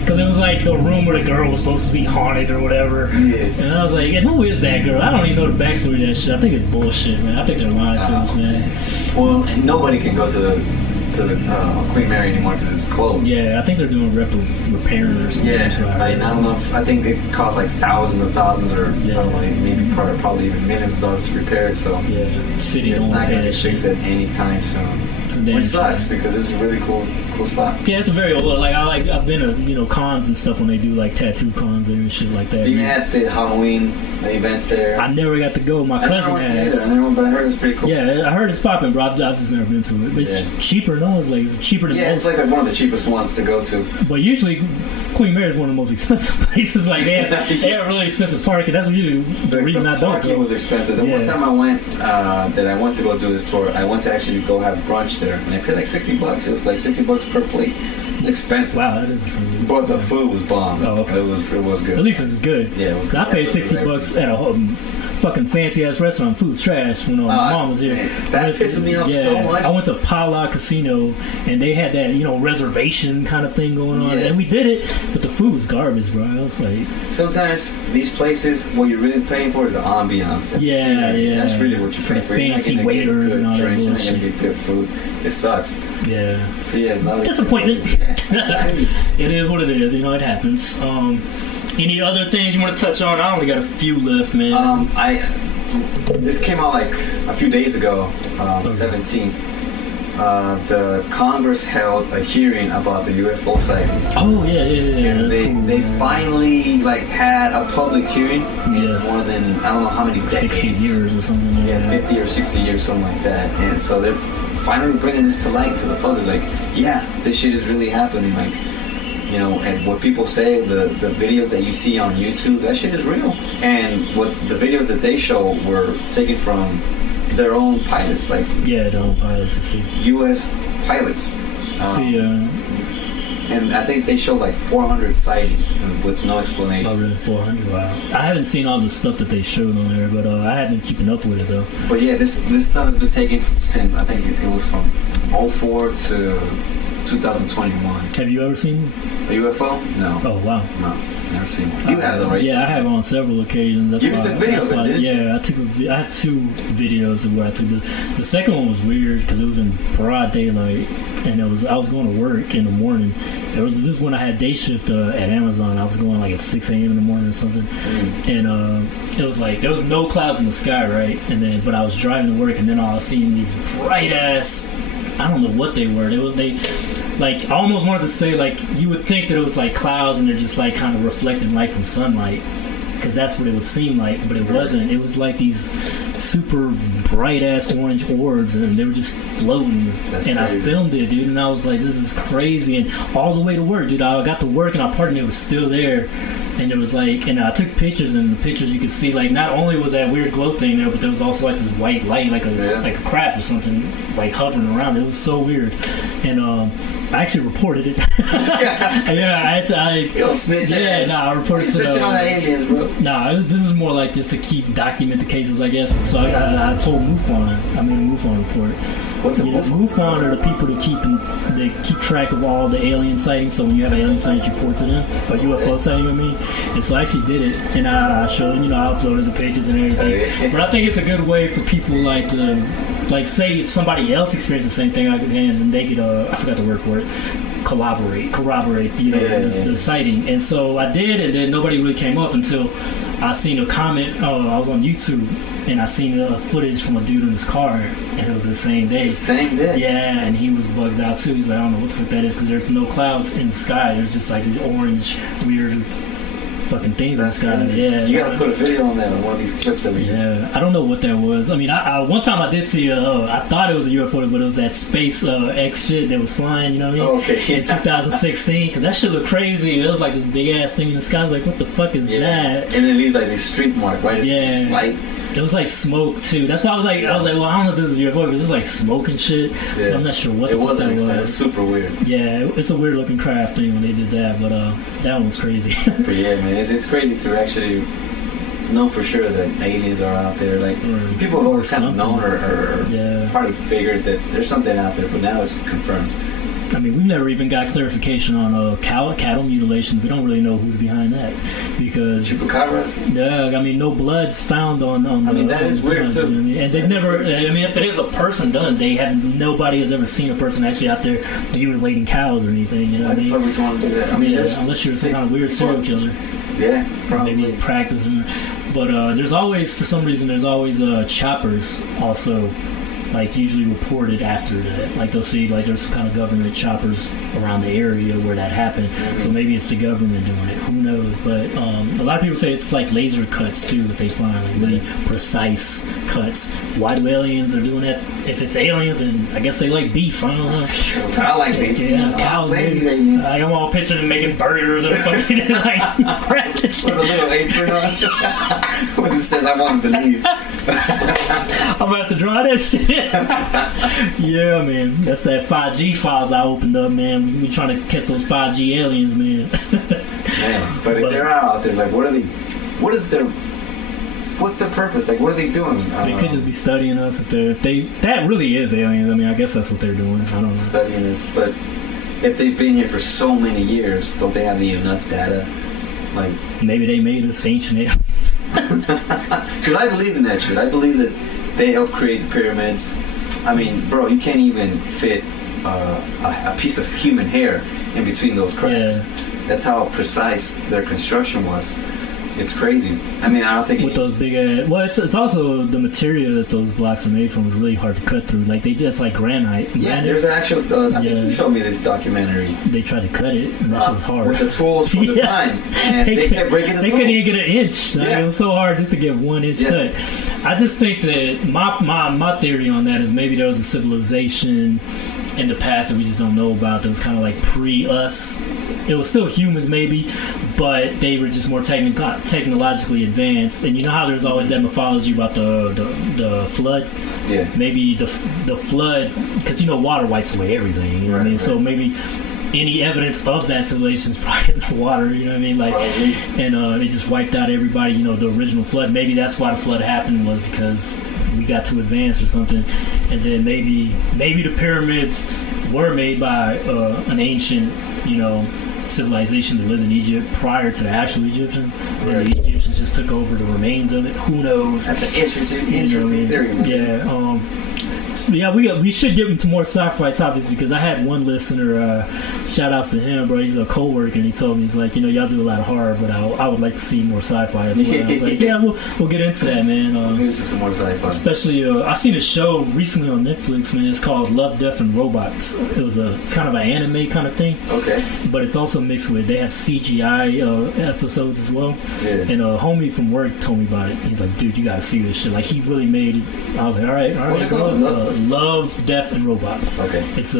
because it was like the room where the girl was supposed to be haunted or whatever. Yeah. And I was like, and who is that girl? I don't even know the backstory of that shit. I think it's bullshit, man. I think they're lying to us, man. Well, nobody can go to the Queen Mary anymore because it's closed. Yeah, I think they're doing repairing or something. Yeah, I don't know. I think it costs like thousands and thousands, or maybe probably even millions of dollars to repair it. So the city it's don't not going to fix fix it anytime soon. Which sucks because it's a really cool spot. Yeah, it's a very old. I've been to cons and stuff when they do like tattoo cons there and shit like that. You had the Halloween events there. I never got to go. My cousin has. But I heard it's pretty cool. Yeah, I heard it's popping, bro. I've just never been to it. But it's cheaper, no? It's cheaper than most. It's like one of the cheapest ones to go to. But usually, Queen Mary is one of the most expensive places. Like they have really expensive parking. That's usually the reason I don't go. Parking was expensive. The one time I went, that I went to go do this tour, I went to actually go have brunch there, and I paid like $60. It was like $60 per plate. expensive. Wow, that is. But the food was bomb. Oh, okay. It was good. At least it's good. Yeah, it was good. I paid $60 at a fucking fancy ass restaurant. Food's trash when my mom was here. Man, that pisses me off so much. I went to Pala Casino and they had that reservation kind of thing going on, and we did it, but the food was garbage, bro. I was like, sometimes these places, what you're really paying for is the ambiance. And yeah. That's really what you're paying for. Fancy waiters and all that bullshit. You're not gonna get good food. It sucks. Yeah. So yeah, it's not disappointment. It is what it is. It happens. Any other things you want to touch on? I only got a few left, man. This came out like a few days ago, 17th. The Congress held a hearing about the UFO sightings. Oh yeah. And they finally had a public hearing in more than I don't know how many decades. 60 years or something. Yeah, 50 or 60 years, something like that. And so they're finally bringing this to light to the public. This shit is really happening. And what people say, the videos that you see on YouTube, that shit is real. And what the videos that they show were taken from their own pilots, their own pilots. I see. U.S. pilots. And I think they show 400 sightings with no explanation. Oh, really? 400? Wow. I haven't seen all the stuff that they showed on there, but I haven't been keeping up with it though. But yeah, this stuff has been taken since I think it was from 2004 to 2021. Have you ever seen a UFO? No. Oh wow. No, never seen one. You have though, right? Yeah, I have on several occasions. That's you took videos of it, didn't you? I have 2 videos of where I took the second one was weird because it was in broad daylight, and I was going to work in the morning. There was this one I had day shift at Amazon. I was going at 6 a.m. in the morning or something, and it was there was no clouds in the sky, right? But I was driving to work, and then I was seeing these bright ass. I don't know what they were. I almost wanted to say you would think that it was clouds and they're just kind of reflecting light from sunlight, because that's what it would seem like, but it wasn't. It was these super bright ass orange orbs, and they were just floating. That's crazy. I filmed it, dude, and I was like, this is crazy. And all the way to work, dude, I got to work and our partner was still there. And it was and I took pictures, and the pictures you could see, not only was that weird glow thing there, but there was also this white light, like a craft or something, hovering around. It was so weird. And I actually reported it. You'll snitch. I reported it. Snitching on the aliens, bro. This is more just to document the cases, I guess. So I told MUFON. I made a MUFON report. What's a MUFON? MUFON are the people that keep track of all the alien sightings. So when you have an alien sighting, you report to them, or UFO sighting, I mean. And so I actually did it, and I showed, I uploaded the pictures and everything. But I think it's a good way for people to say if somebody else experienced the same thing, and they could, I forgot the word for it, corroborate, the sighting. And so I did, and then nobody really came up until I seen a comment. I was on YouTube, and I seen footage from a dude in his car, and it was the same day. Same day? Yeah, and he was bugged out too. He's like, I don't know what the fuck that is, because there's no clouds in the sky. There's just these orange, weird fucking things in the sky. Yeah, you gotta put a video on that on one of these clips of it. Yeah, I don't know what that was. I mean, I one time I did see I thought it was a UFO, but it was that Space X shit that was flying, you know what I mean? Oh, okay. In 2016, because that shit looked crazy. It was this big ass thing in the sky. I was like, what the fuck is that? And it leaves this streak mark, right? It's light. It was smoke too. That's why I was like, well, I don't know if this is UFO because it's smoke and shit. Yeah. So I'm not sure what the fuck that was. It was super weird. Yeah, it's a weird looking craft thing when they did that, but that one was crazy. But yeah, man, it's crazy to actually know for sure that aliens are out there. People have always kind of known or probably figured that there's something out there, but now it's confirmed. I mean, we've never even got clarification on cattle mutilations. We don't really know who's behind that because chupacabras. Yeah, I mean, no blood's found on. I mean, that is weird too. And they've never. I mean, if it is a person done, nobody has ever seen a person actually out there mutilating cows or anything. You know what I mean? Why the fuck would you want to do that? I mean, unless you're some kind of weird serial killer. Yeah, probably. Maybe practicing. But there's always, for some reason, choppers also. Usually reported after that. They'll see there's some kind of government choppers around the area where that happened. Mm-hmm. So maybe it's the government doing it. Who knows? But a lot of people say it's laser cuts too that they find, really precise cuts. Why do aliens are doing that? If it's aliens, then I guess they like beef. I don't know. I like beef. Yeah, cows. I'm all picturing them making burgers and fucking crap and shit. With a little apron on. When it says I want to believe. I'm gonna have to draw that shit. Yeah, man. That's that 5G files I opened up, man. We trying to catch those 5G aliens, man. Man, but if they're out there, like, what's their purpose? Like, what are they doing? They could just be studying us. If they that really is aliens. I mean, I guess that's what they're doing. I don't know. Studying us, but if they've been here for so many years, don't they have enough data? Like, maybe they made us ancient aliens. Because I believe in that shit. I believe that they helped create the pyramids. I mean, bro, you can't even fit a piece of human hair in between those cracks. Yeah. That's how precise their construction was. It's crazy. I mean, I don't think... With those big ass... Well, it's also the material that those blocks are made from is really hard to cut through. Like, they just like granite. Yeah, there's an actual... I think you showed me this documentary. They tried to cut it, and that was hard. With the tools from the time. And they kept breaking the tools. They couldn't even get an inch. Like, it was so hard just to get 1 inch cut. I just think that my theory on that is maybe there was a civilization in the past that we just don't know about that was kind of like pre-us. It was still humans maybe, but they were just more technologically advanced. And you know how there's always that mythology about the flood? Yeah. Maybe the flood, because you know water wipes away everything. You know what I mean? Right. So maybe any evidence of that civilization is probably in the water. You know what I mean? Like, and it just wiped out everybody. You know, the original flood. Maybe that's why the flood happened, was because we got too advanced or something. And then maybe the pyramids were made by an ancient, you know, civilization that lived in Egypt prior to the actual Egyptians. And then the Egyptians just took over the remains of it. Who knows? That's an interesting theory. Yeah. Yeah, we should get into more sci-fi topics, because I had one listener, shout out to him, bro. He's a co-worker, and he told me, he's like, you know, y'all do a lot of horror, but I would like to see more sci-fi as well. I was like, yeah, we'll get into that, man. We'll get into some more sci-fi. Especially, I seen a show recently on Netflix, man. It's called Love, Death, and Robots. It's kind of an anime kind of thing. Okay. But it's also mixed with, they have CGI episodes as well. Yeah. And a homie from work told me about it. He's like, dude, you gotta see this shit. Like, he really made it. I was like, all right. What's it called? Love, Death, and Robots. Okay. It's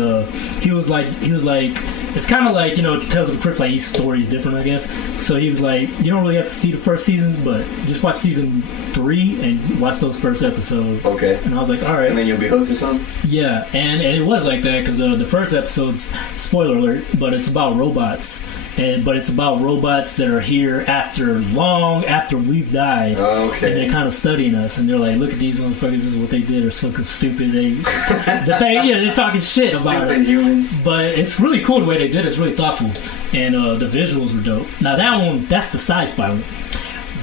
he was like it's kind of like, you know, Tales of the Crypt, like each story is different, I guess. So he was like, you don't really have to see the first seasons, but just watch season 3 and watch those first episodes. Okay. And I was like, all right. And then you'll be hooked or something? Yeah, and it was like that, because the first episode's, spoiler alert, but it's about robots. But it's about robots that are here long after we've died. Okay. And they're kind of studying us, and they're like, "Look at these motherfuckers! This is what they did. They're so stupid. They're talking shit about stupid it." Humans. But it's really cool the way they did it. It's really thoughtful, and the visuals were dope. Now that's the sci-fi one.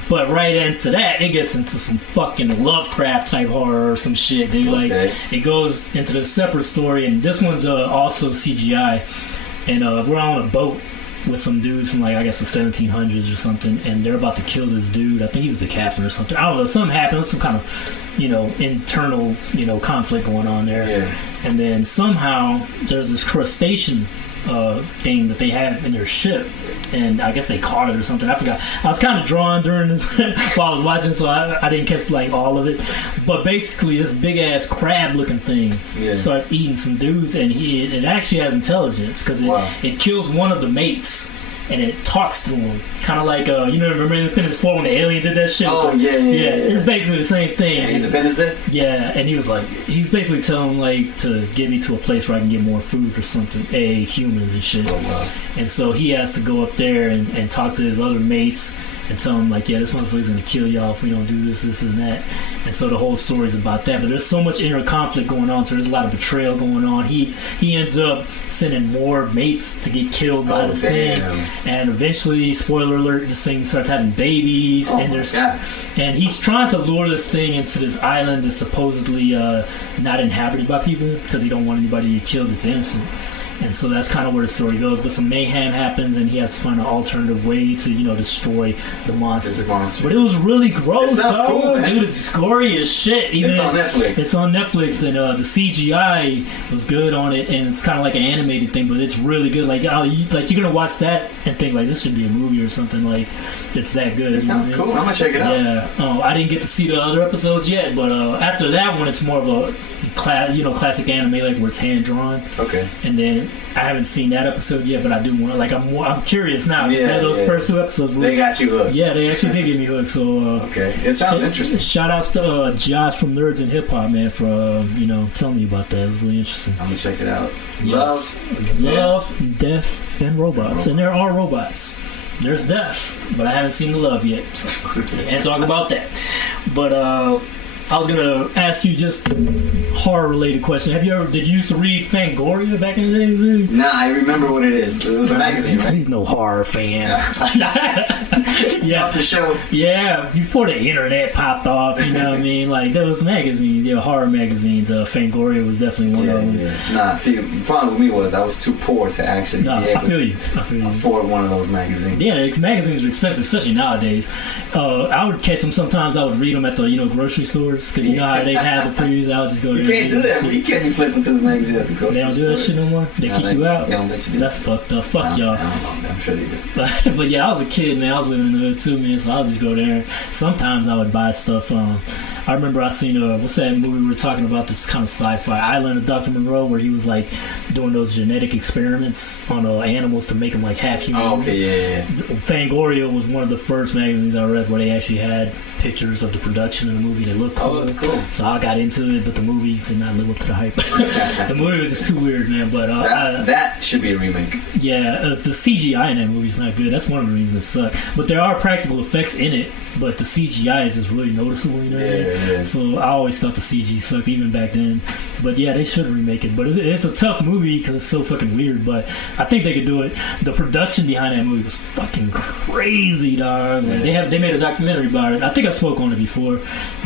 But right into that, it gets into some fucking Lovecraft type horror or some shit, dude. Okay. Like, it goes into the separate story, and this one's also CGI, and we're on a boat with some dudes from, like, I guess the 1700s or something, and they're about to kill this dude. I think he's the captain or something. I don't know. Something happened. Some kind of, you know, internal, you know, conflict going on there. Yeah. And then somehow there's this crustacean thing that they have in their ship, and I guess they caught it or something. I forgot. I was kind of drawn during this while I was watching, so I didn't catch like all of it. But basically, this big ass crab looking thing starts eating some dudes, and it actually has intelligence, because it kills one of the mates. And it talks to him, kind of like you know, remember Independence 4 when the alien did that shit? Oh yeah. It's basically the same thing. Yeah, Independence Day? Yeah, and he's basically telling him, like, to get me to a place where I can get more food or something, humans and shit. Oh wow. And so he has to go up there and talk to his other mates and tell him, like, yeah, this motherfucker's gonna kill y'all if we don't do this and that. And so the whole story's about that. But there's so much inner conflict going on, so there's a lot of betrayal going on. He ends up sending more mates to get killed by this thing. And eventually, spoiler alert, this thing starts having babies. And he's trying to lure this thing into this island that's supposedly not inhabited by people, because he don't want anybody to get killed that's innocent. And so that's kind of where the story goes. But some mayhem happens, and he has to find an alternative way to, you know, destroy the monster. But it was really gross, dog. Cool, dude, it's gory as shit. It's on Netflix. It's on Netflix, and the CGI was good on it, and it's kind of like an animated thing, but it's really good. Like, you're gonna watch that and think, like, this should be a movie or something. Like, it's that good. It sounds cool. I'm gonna check it out. Yeah. I didn't get to see the other episodes yet, but after that one, it's more of a classic anime, like, where it's hand drawn. Okay. And then haven't seen that episode yet, but I do want. Like, I'm curious now. Yeah, those first 2 episodes, they got you hooked. Yeah, they actually did get me hooked. So okay, it sounds interesting. Shout outs to Josh from Nerds and Hip Hop, man, for telling me about that. It was really interesting. I'm gonna check it out. Yes. Love, death, and robots, and there are robots. There's death, but I haven't seen the love yet, so can't talk about that. But I was gonna ask you just horror-related question. Did you used to read Fangoria back in the day, dude? Nah, I remember what it is. It was a magazine, right? He's no horror fan. Yeah, off the show. Yeah, before the internet popped off, you know what I mean? Like, there was magazines, horror magazines. Fangoria was definitely one of them. Yeah. Nah, see, the problem with me was I was too poor to actually be able to afford one of those magazines. Yeah, magazines are expensive, especially nowadays. I would catch them sometimes. I would read them at the grocery stores, because you know how they have the previews. I would just go there. You can't do that. You can't be flipping through the magazine at the grocery store. They don't do that shit no more? They kick you out? They don't let you do That's fucked up. Fuck y'all. I don't know. I'm sure they do. But yeah, I was a kid, man. I was living in the hood too, man, so I would just go there. Sometimes I would buy stuff. I remember I seen what's that movie we were talking about, this kind of sci-fi, Island of Dr. Monroe, where he was like doing those genetic experiments on animals to make them like half human. Oh, okay, yeah. Fangoria was one of the first magazines I read where they actually had pictures of the production of the movie. They looked cool. Oh, that's cool. So I got into it, but the movie did not live up to the hype. The movie was just too weird, man. But that should be a remake. Yeah, the CGI in that movie's not good. That's one of the reasons it sucked. But there are practical effects in it, but the CGI is just really noticeable, you know? Yeah. So I always thought the CG sucked, even back then. But yeah, they should remake it. But it's a tough movie because it's so fucking weird. But I think they could do it. The production behind that movie was fucking crazy, dog. Like, they made a documentary about it. I think I spoke on it before,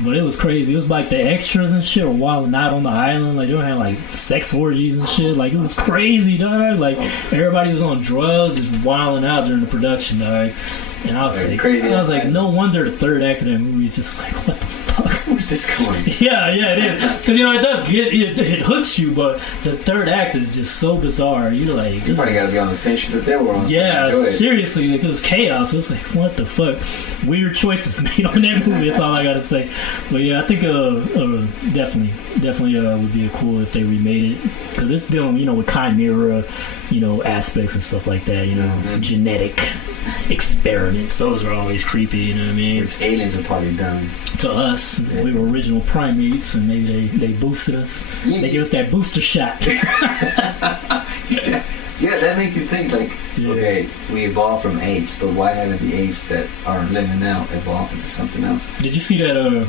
but it was crazy. It was like the extras and shit were wilding out on the island. Like, they were having like sex orgies and shit. Like, it was crazy, dog. Like, everybody was on drugs, just wilding out during the production, dog. And I was like, no wonder the third act of that movie is just like, what the fuck? Where's this going? Yeah, it is. Because, it does it hooks you, but the third act is just so bizarre. You're like... You probably got to be on the same shit that they were on. Yeah, seriously. Like, it was chaos. It was like, what the fuck? Weird choices made on that movie. That's all I got to say. But yeah, I think definitely would be cool if they remade it. Because it's dealing, with chimera, aspects and stuff like that, genetic experiments. Those are always creepy, you know what I mean? Which aliens are probably done. To us, we were original primates, and maybe they boosted us. Yeah. They gave us that booster shot. Yeah, that makes you think, okay, we evolved from apes, but why haven't the apes that are living now evolved into something else? Did you see that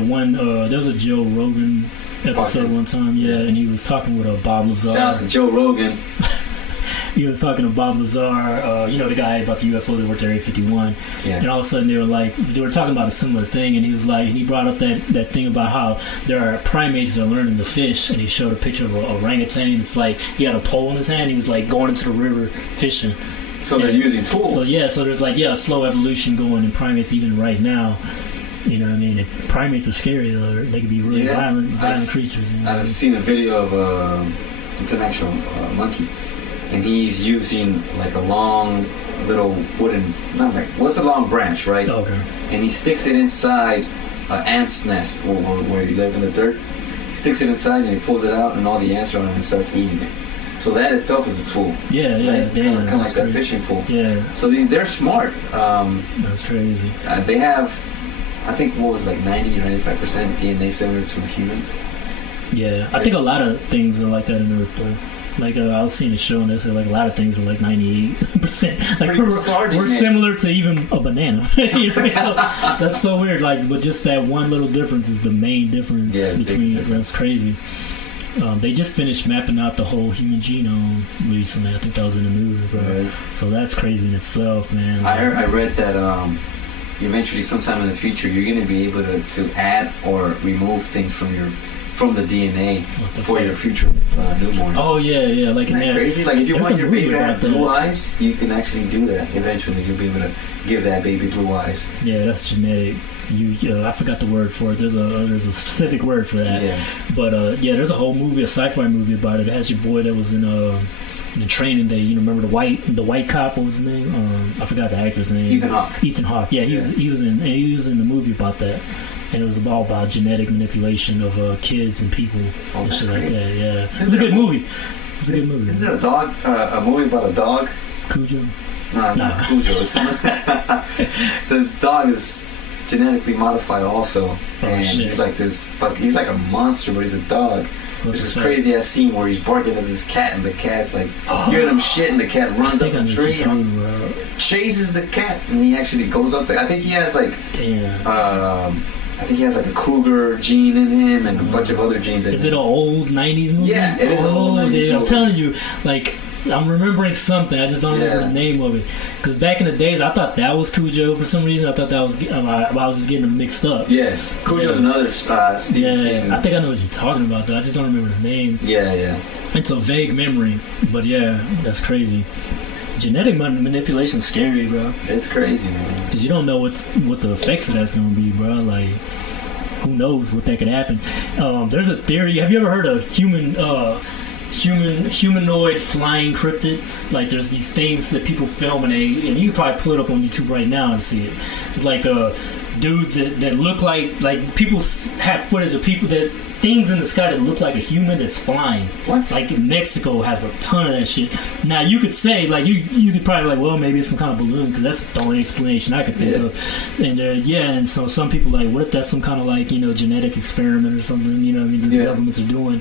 one, there was a Joe Rogan episode one time, and he was talking with Bob Lazar. Shout out to Joe Rogan. He was talking to Bob Lazar, the guy about the UFOs that worked at Area 51. Yeah. And all of a sudden they were talking about a similar thing, and he was like, and he brought up that thing about how there are primates that are learning to fish, and he showed a picture of a orangutan. It's like he had a pole in his hand, he was like going into the river fishing. So they're using tools. So there's a slow evolution going in primates even right now. You know what I mean? And primates are scary, though. They can be really violent creatures. I've seen a video of it's an actual monkey. And he's using a long little wooden, what's a long branch, right? Okay. And he sticks it inside an ant's nest where they live in the dirt. He sticks it inside and he pulls it out, and all the ants are on it and starts eating it. So that itself is a tool. Yeah, right? Kind of like a fishing pool. Yeah. So they're smart. That's crazy. They have, I think, 90 or 95% DNA similar to humans. Yeah, I think a lot of things are like that in Earth, though. I was seeing a show and they said a lot of things are 98%. We're similar to even a banana. So that's so weird. But just that one little difference is the main difference between. That's crazy. They just finished mapping out the whole human genome recently. I think that was in the news, bro. Right. So that's crazy in itself, man. I read that eventually, sometime in the future, you're going to be able to add or remove things from the DNA for your future newborn. Oh yeah. Isn't that crazy? If you want your baby to have blue eyes, you can actually do that. Eventually, you'll be able to give that baby blue eyes. Yeah, that's genetic. I forgot the word for it. There's a specific word for that. Yeah. But there's a whole movie, a sci-fi movie about it. It has your boy that was in Training Day. Remember the white cop? What was his name? I forgot the actor's name. Ethan Hawke. Yeah, he was in the movie about that. And it was all about genetic manipulation of kids and people and shit like that. Yeah, it's a good movie. It's a good movie. Isn't there a dog? A movie about a dog? Cujo? No, it's not Cujo. This dog is genetically modified also, and he's like he's like a monster, but he's a dog. There's this crazy ass scene where he's barking at this cat, and the cat's like giving him shit, and the cat runs up a tree and he chases the cat, and he actually goes up there. I think he has like I think he has like a cougar gene in him and a bunch of other genes. Is it an old 90s movie? Yeah, it is an old 90s movie. I'm telling you, like, I'm remembering something. I just don't remember the name of it. Because back in the days, I thought that was Cujo for some reason. I thought that was I was just getting them mixed up. Yeah, Cujo's another Stephen King. I think I know what you're talking about, though. I just don't remember the name. Yeah. It's a vague memory, but yeah, that's crazy. Genetic manipulation's scary, bro. It's crazy, man. Because you don't know what the effects of that's going to be, bro. Like, who knows what that could happen. There's a theory. Have you ever heard of humanoid flying cryptids? Like, there's these things that people film, and you can probably pull it up on YouTube right now and see it. It's like dudes that look like people have footage of people that things in the sky that look like a human that's flying. What? Like, Mexico has a ton of that shit. Now, you could say, like, you could probably, like, well, maybe it's some kind of balloon, because that's the only explanation I could think of. And, and so some people, like, what if that's some kind of, like, genetic experiment or something, you know what I mean, the governments are doing,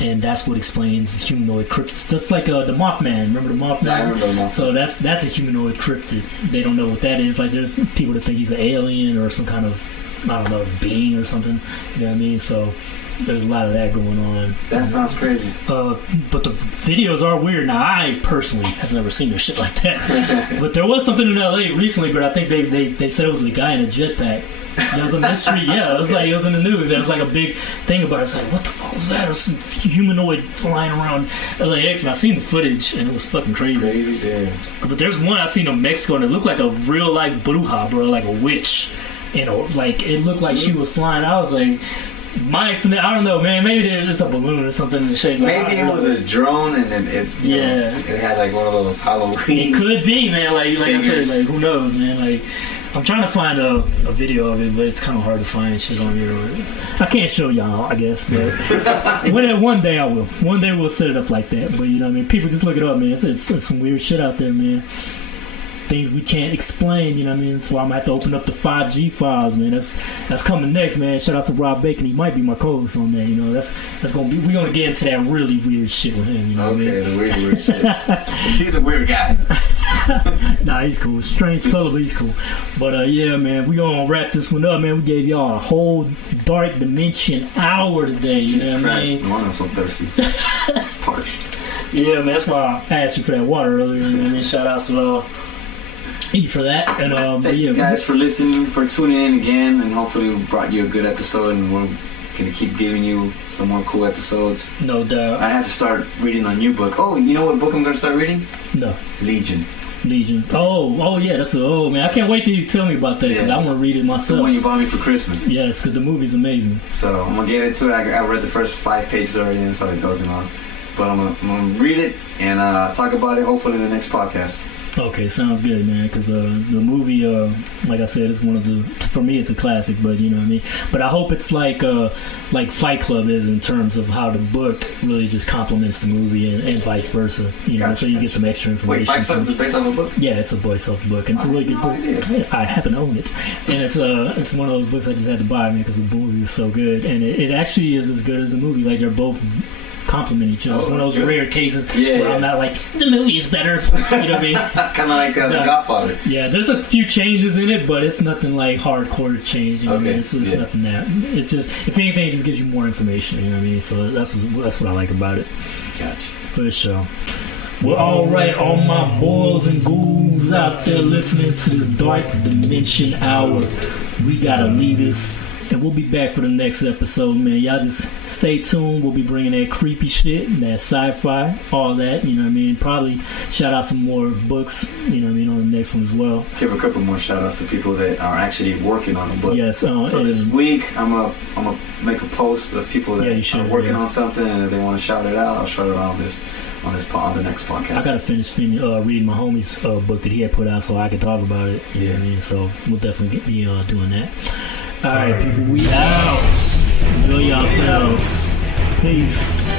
and that's what explains humanoid cryptids. That's like the Mothman. Remember the Mothman? Yeah, I remember the Mothman. So that's a humanoid cryptid. They don't know what that is. Like, there's people that think he's an alien or some kind of, I don't know, being or something, you know what I mean? So there's a lot of that going on. That sounds crazy. But the videos are weird. Now, I personally have never seen no shit like that. But there was something in LA recently, but I think they said it was a guy in a jetpack. There was a mystery. Yeah, it was like, it was in the news. There was like a big thing about it. It's like, what the fuck was that? It was some humanoid flying around LAX, and I seen the footage, and it was fucking crazy. Yeah. But there's one I seen in Mexico, and it looked like a real life bruja, bro, like a witch. Like, it looked like she was flying. I was like, my explanation, I don't know, man. Maybe it's a balloon or something in the shape. Like, maybe it was a drone, and then it had like one of those Halloween. It could be, man. Like figures. I said, like, who knows, man. Like, I'm trying to find a video of it, but it's kind of hard to find shit on here. I can't show y'all, I guess, but one day I will. One day we'll set it up like that. But you know what I mean? People just look it up, man. It's some weird shit out there, man. Things we can't explain, you know what I mean? So I'm gonna have to open up the 5G files, man. That's coming next, man. Shout out to Rob Bacon. He might be my co-host on that, you know. That's gonna be, we're gonna get into that really weird shit with him, you know what I mean? The weird shit. He's a weird guy. Nah, he's cool. Strange fella, but he's cool. But yeah, man, we gonna wrap this one up, man. We gave y'all a whole dark dimension hour today, you know what I mean? I'm so thirsty. Parched. Yeah, man, that's why I asked you for that water earlier, you know what I mean? Shout out to E for that. And thank you guys for listening, for tuning in again, and hopefully we brought you a good episode, and we're gonna keep giving you some more cool episodes. No doubt. I have to start reading a new book. Oh, you know what book I'm gonna start reading? No. Legion. Oh yeah, man. I can't wait till you tell me about that, because I want to read it myself. The one you bought me for Christmas. Yes, because the movie's amazing. So I'm gonna get into it. I read the first 5 pages already, and it's like dozing off. But I'm gonna read it and talk about it hopefully in the next podcast. Okay, sounds good, man. Because the movie, like I said, is one of the, for me, it's a classic. But you know what I mean. But I hope it's like Fight Club is, in terms of how the book really just complements the movie and vice versa. You know, so you get some extra information. Wait, Fight Club is based off a book? Yeah, it's based off a book, and it's a really good book. I happen to own it, and it's one of those books I just had to buy, man, because the movie was so good, and it actually is as good as the movie. Like, they're both compliment each other. It's one of those rare cases where I'm not like, the movie is better. You know what I mean? Kind of like The Godfather. Yeah, there's a few changes in it, but it's nothing like hardcore change. You know what I mean? It's nothing that. It's just, if anything, it just gives you more information. You know what I mean? So that's what I like about it. Gotcha. For sure. Well, alright, all my boils and ghouls out there listening to this dark dimension hour. We gotta leave this. And we'll be back for the next episode, man. Y'all just stay tuned. We'll be bringing that creepy shit, that sci-fi, all that, you know what I mean? Probably shout out some more books, you know what I mean, on the next one as well. Give a couple more shout outs to people that are actually working on the book. Yes. So this week, I'm gonna make a post of people that are working on something, and if they want to shout it out, I'll shout it out on the next podcast. I gotta finish reading my homie's book that he had put out so I can talk about it. You know what I mean? So we'll definitely be doing that. Alright, people, we out. Enjoy yourselves. Peace.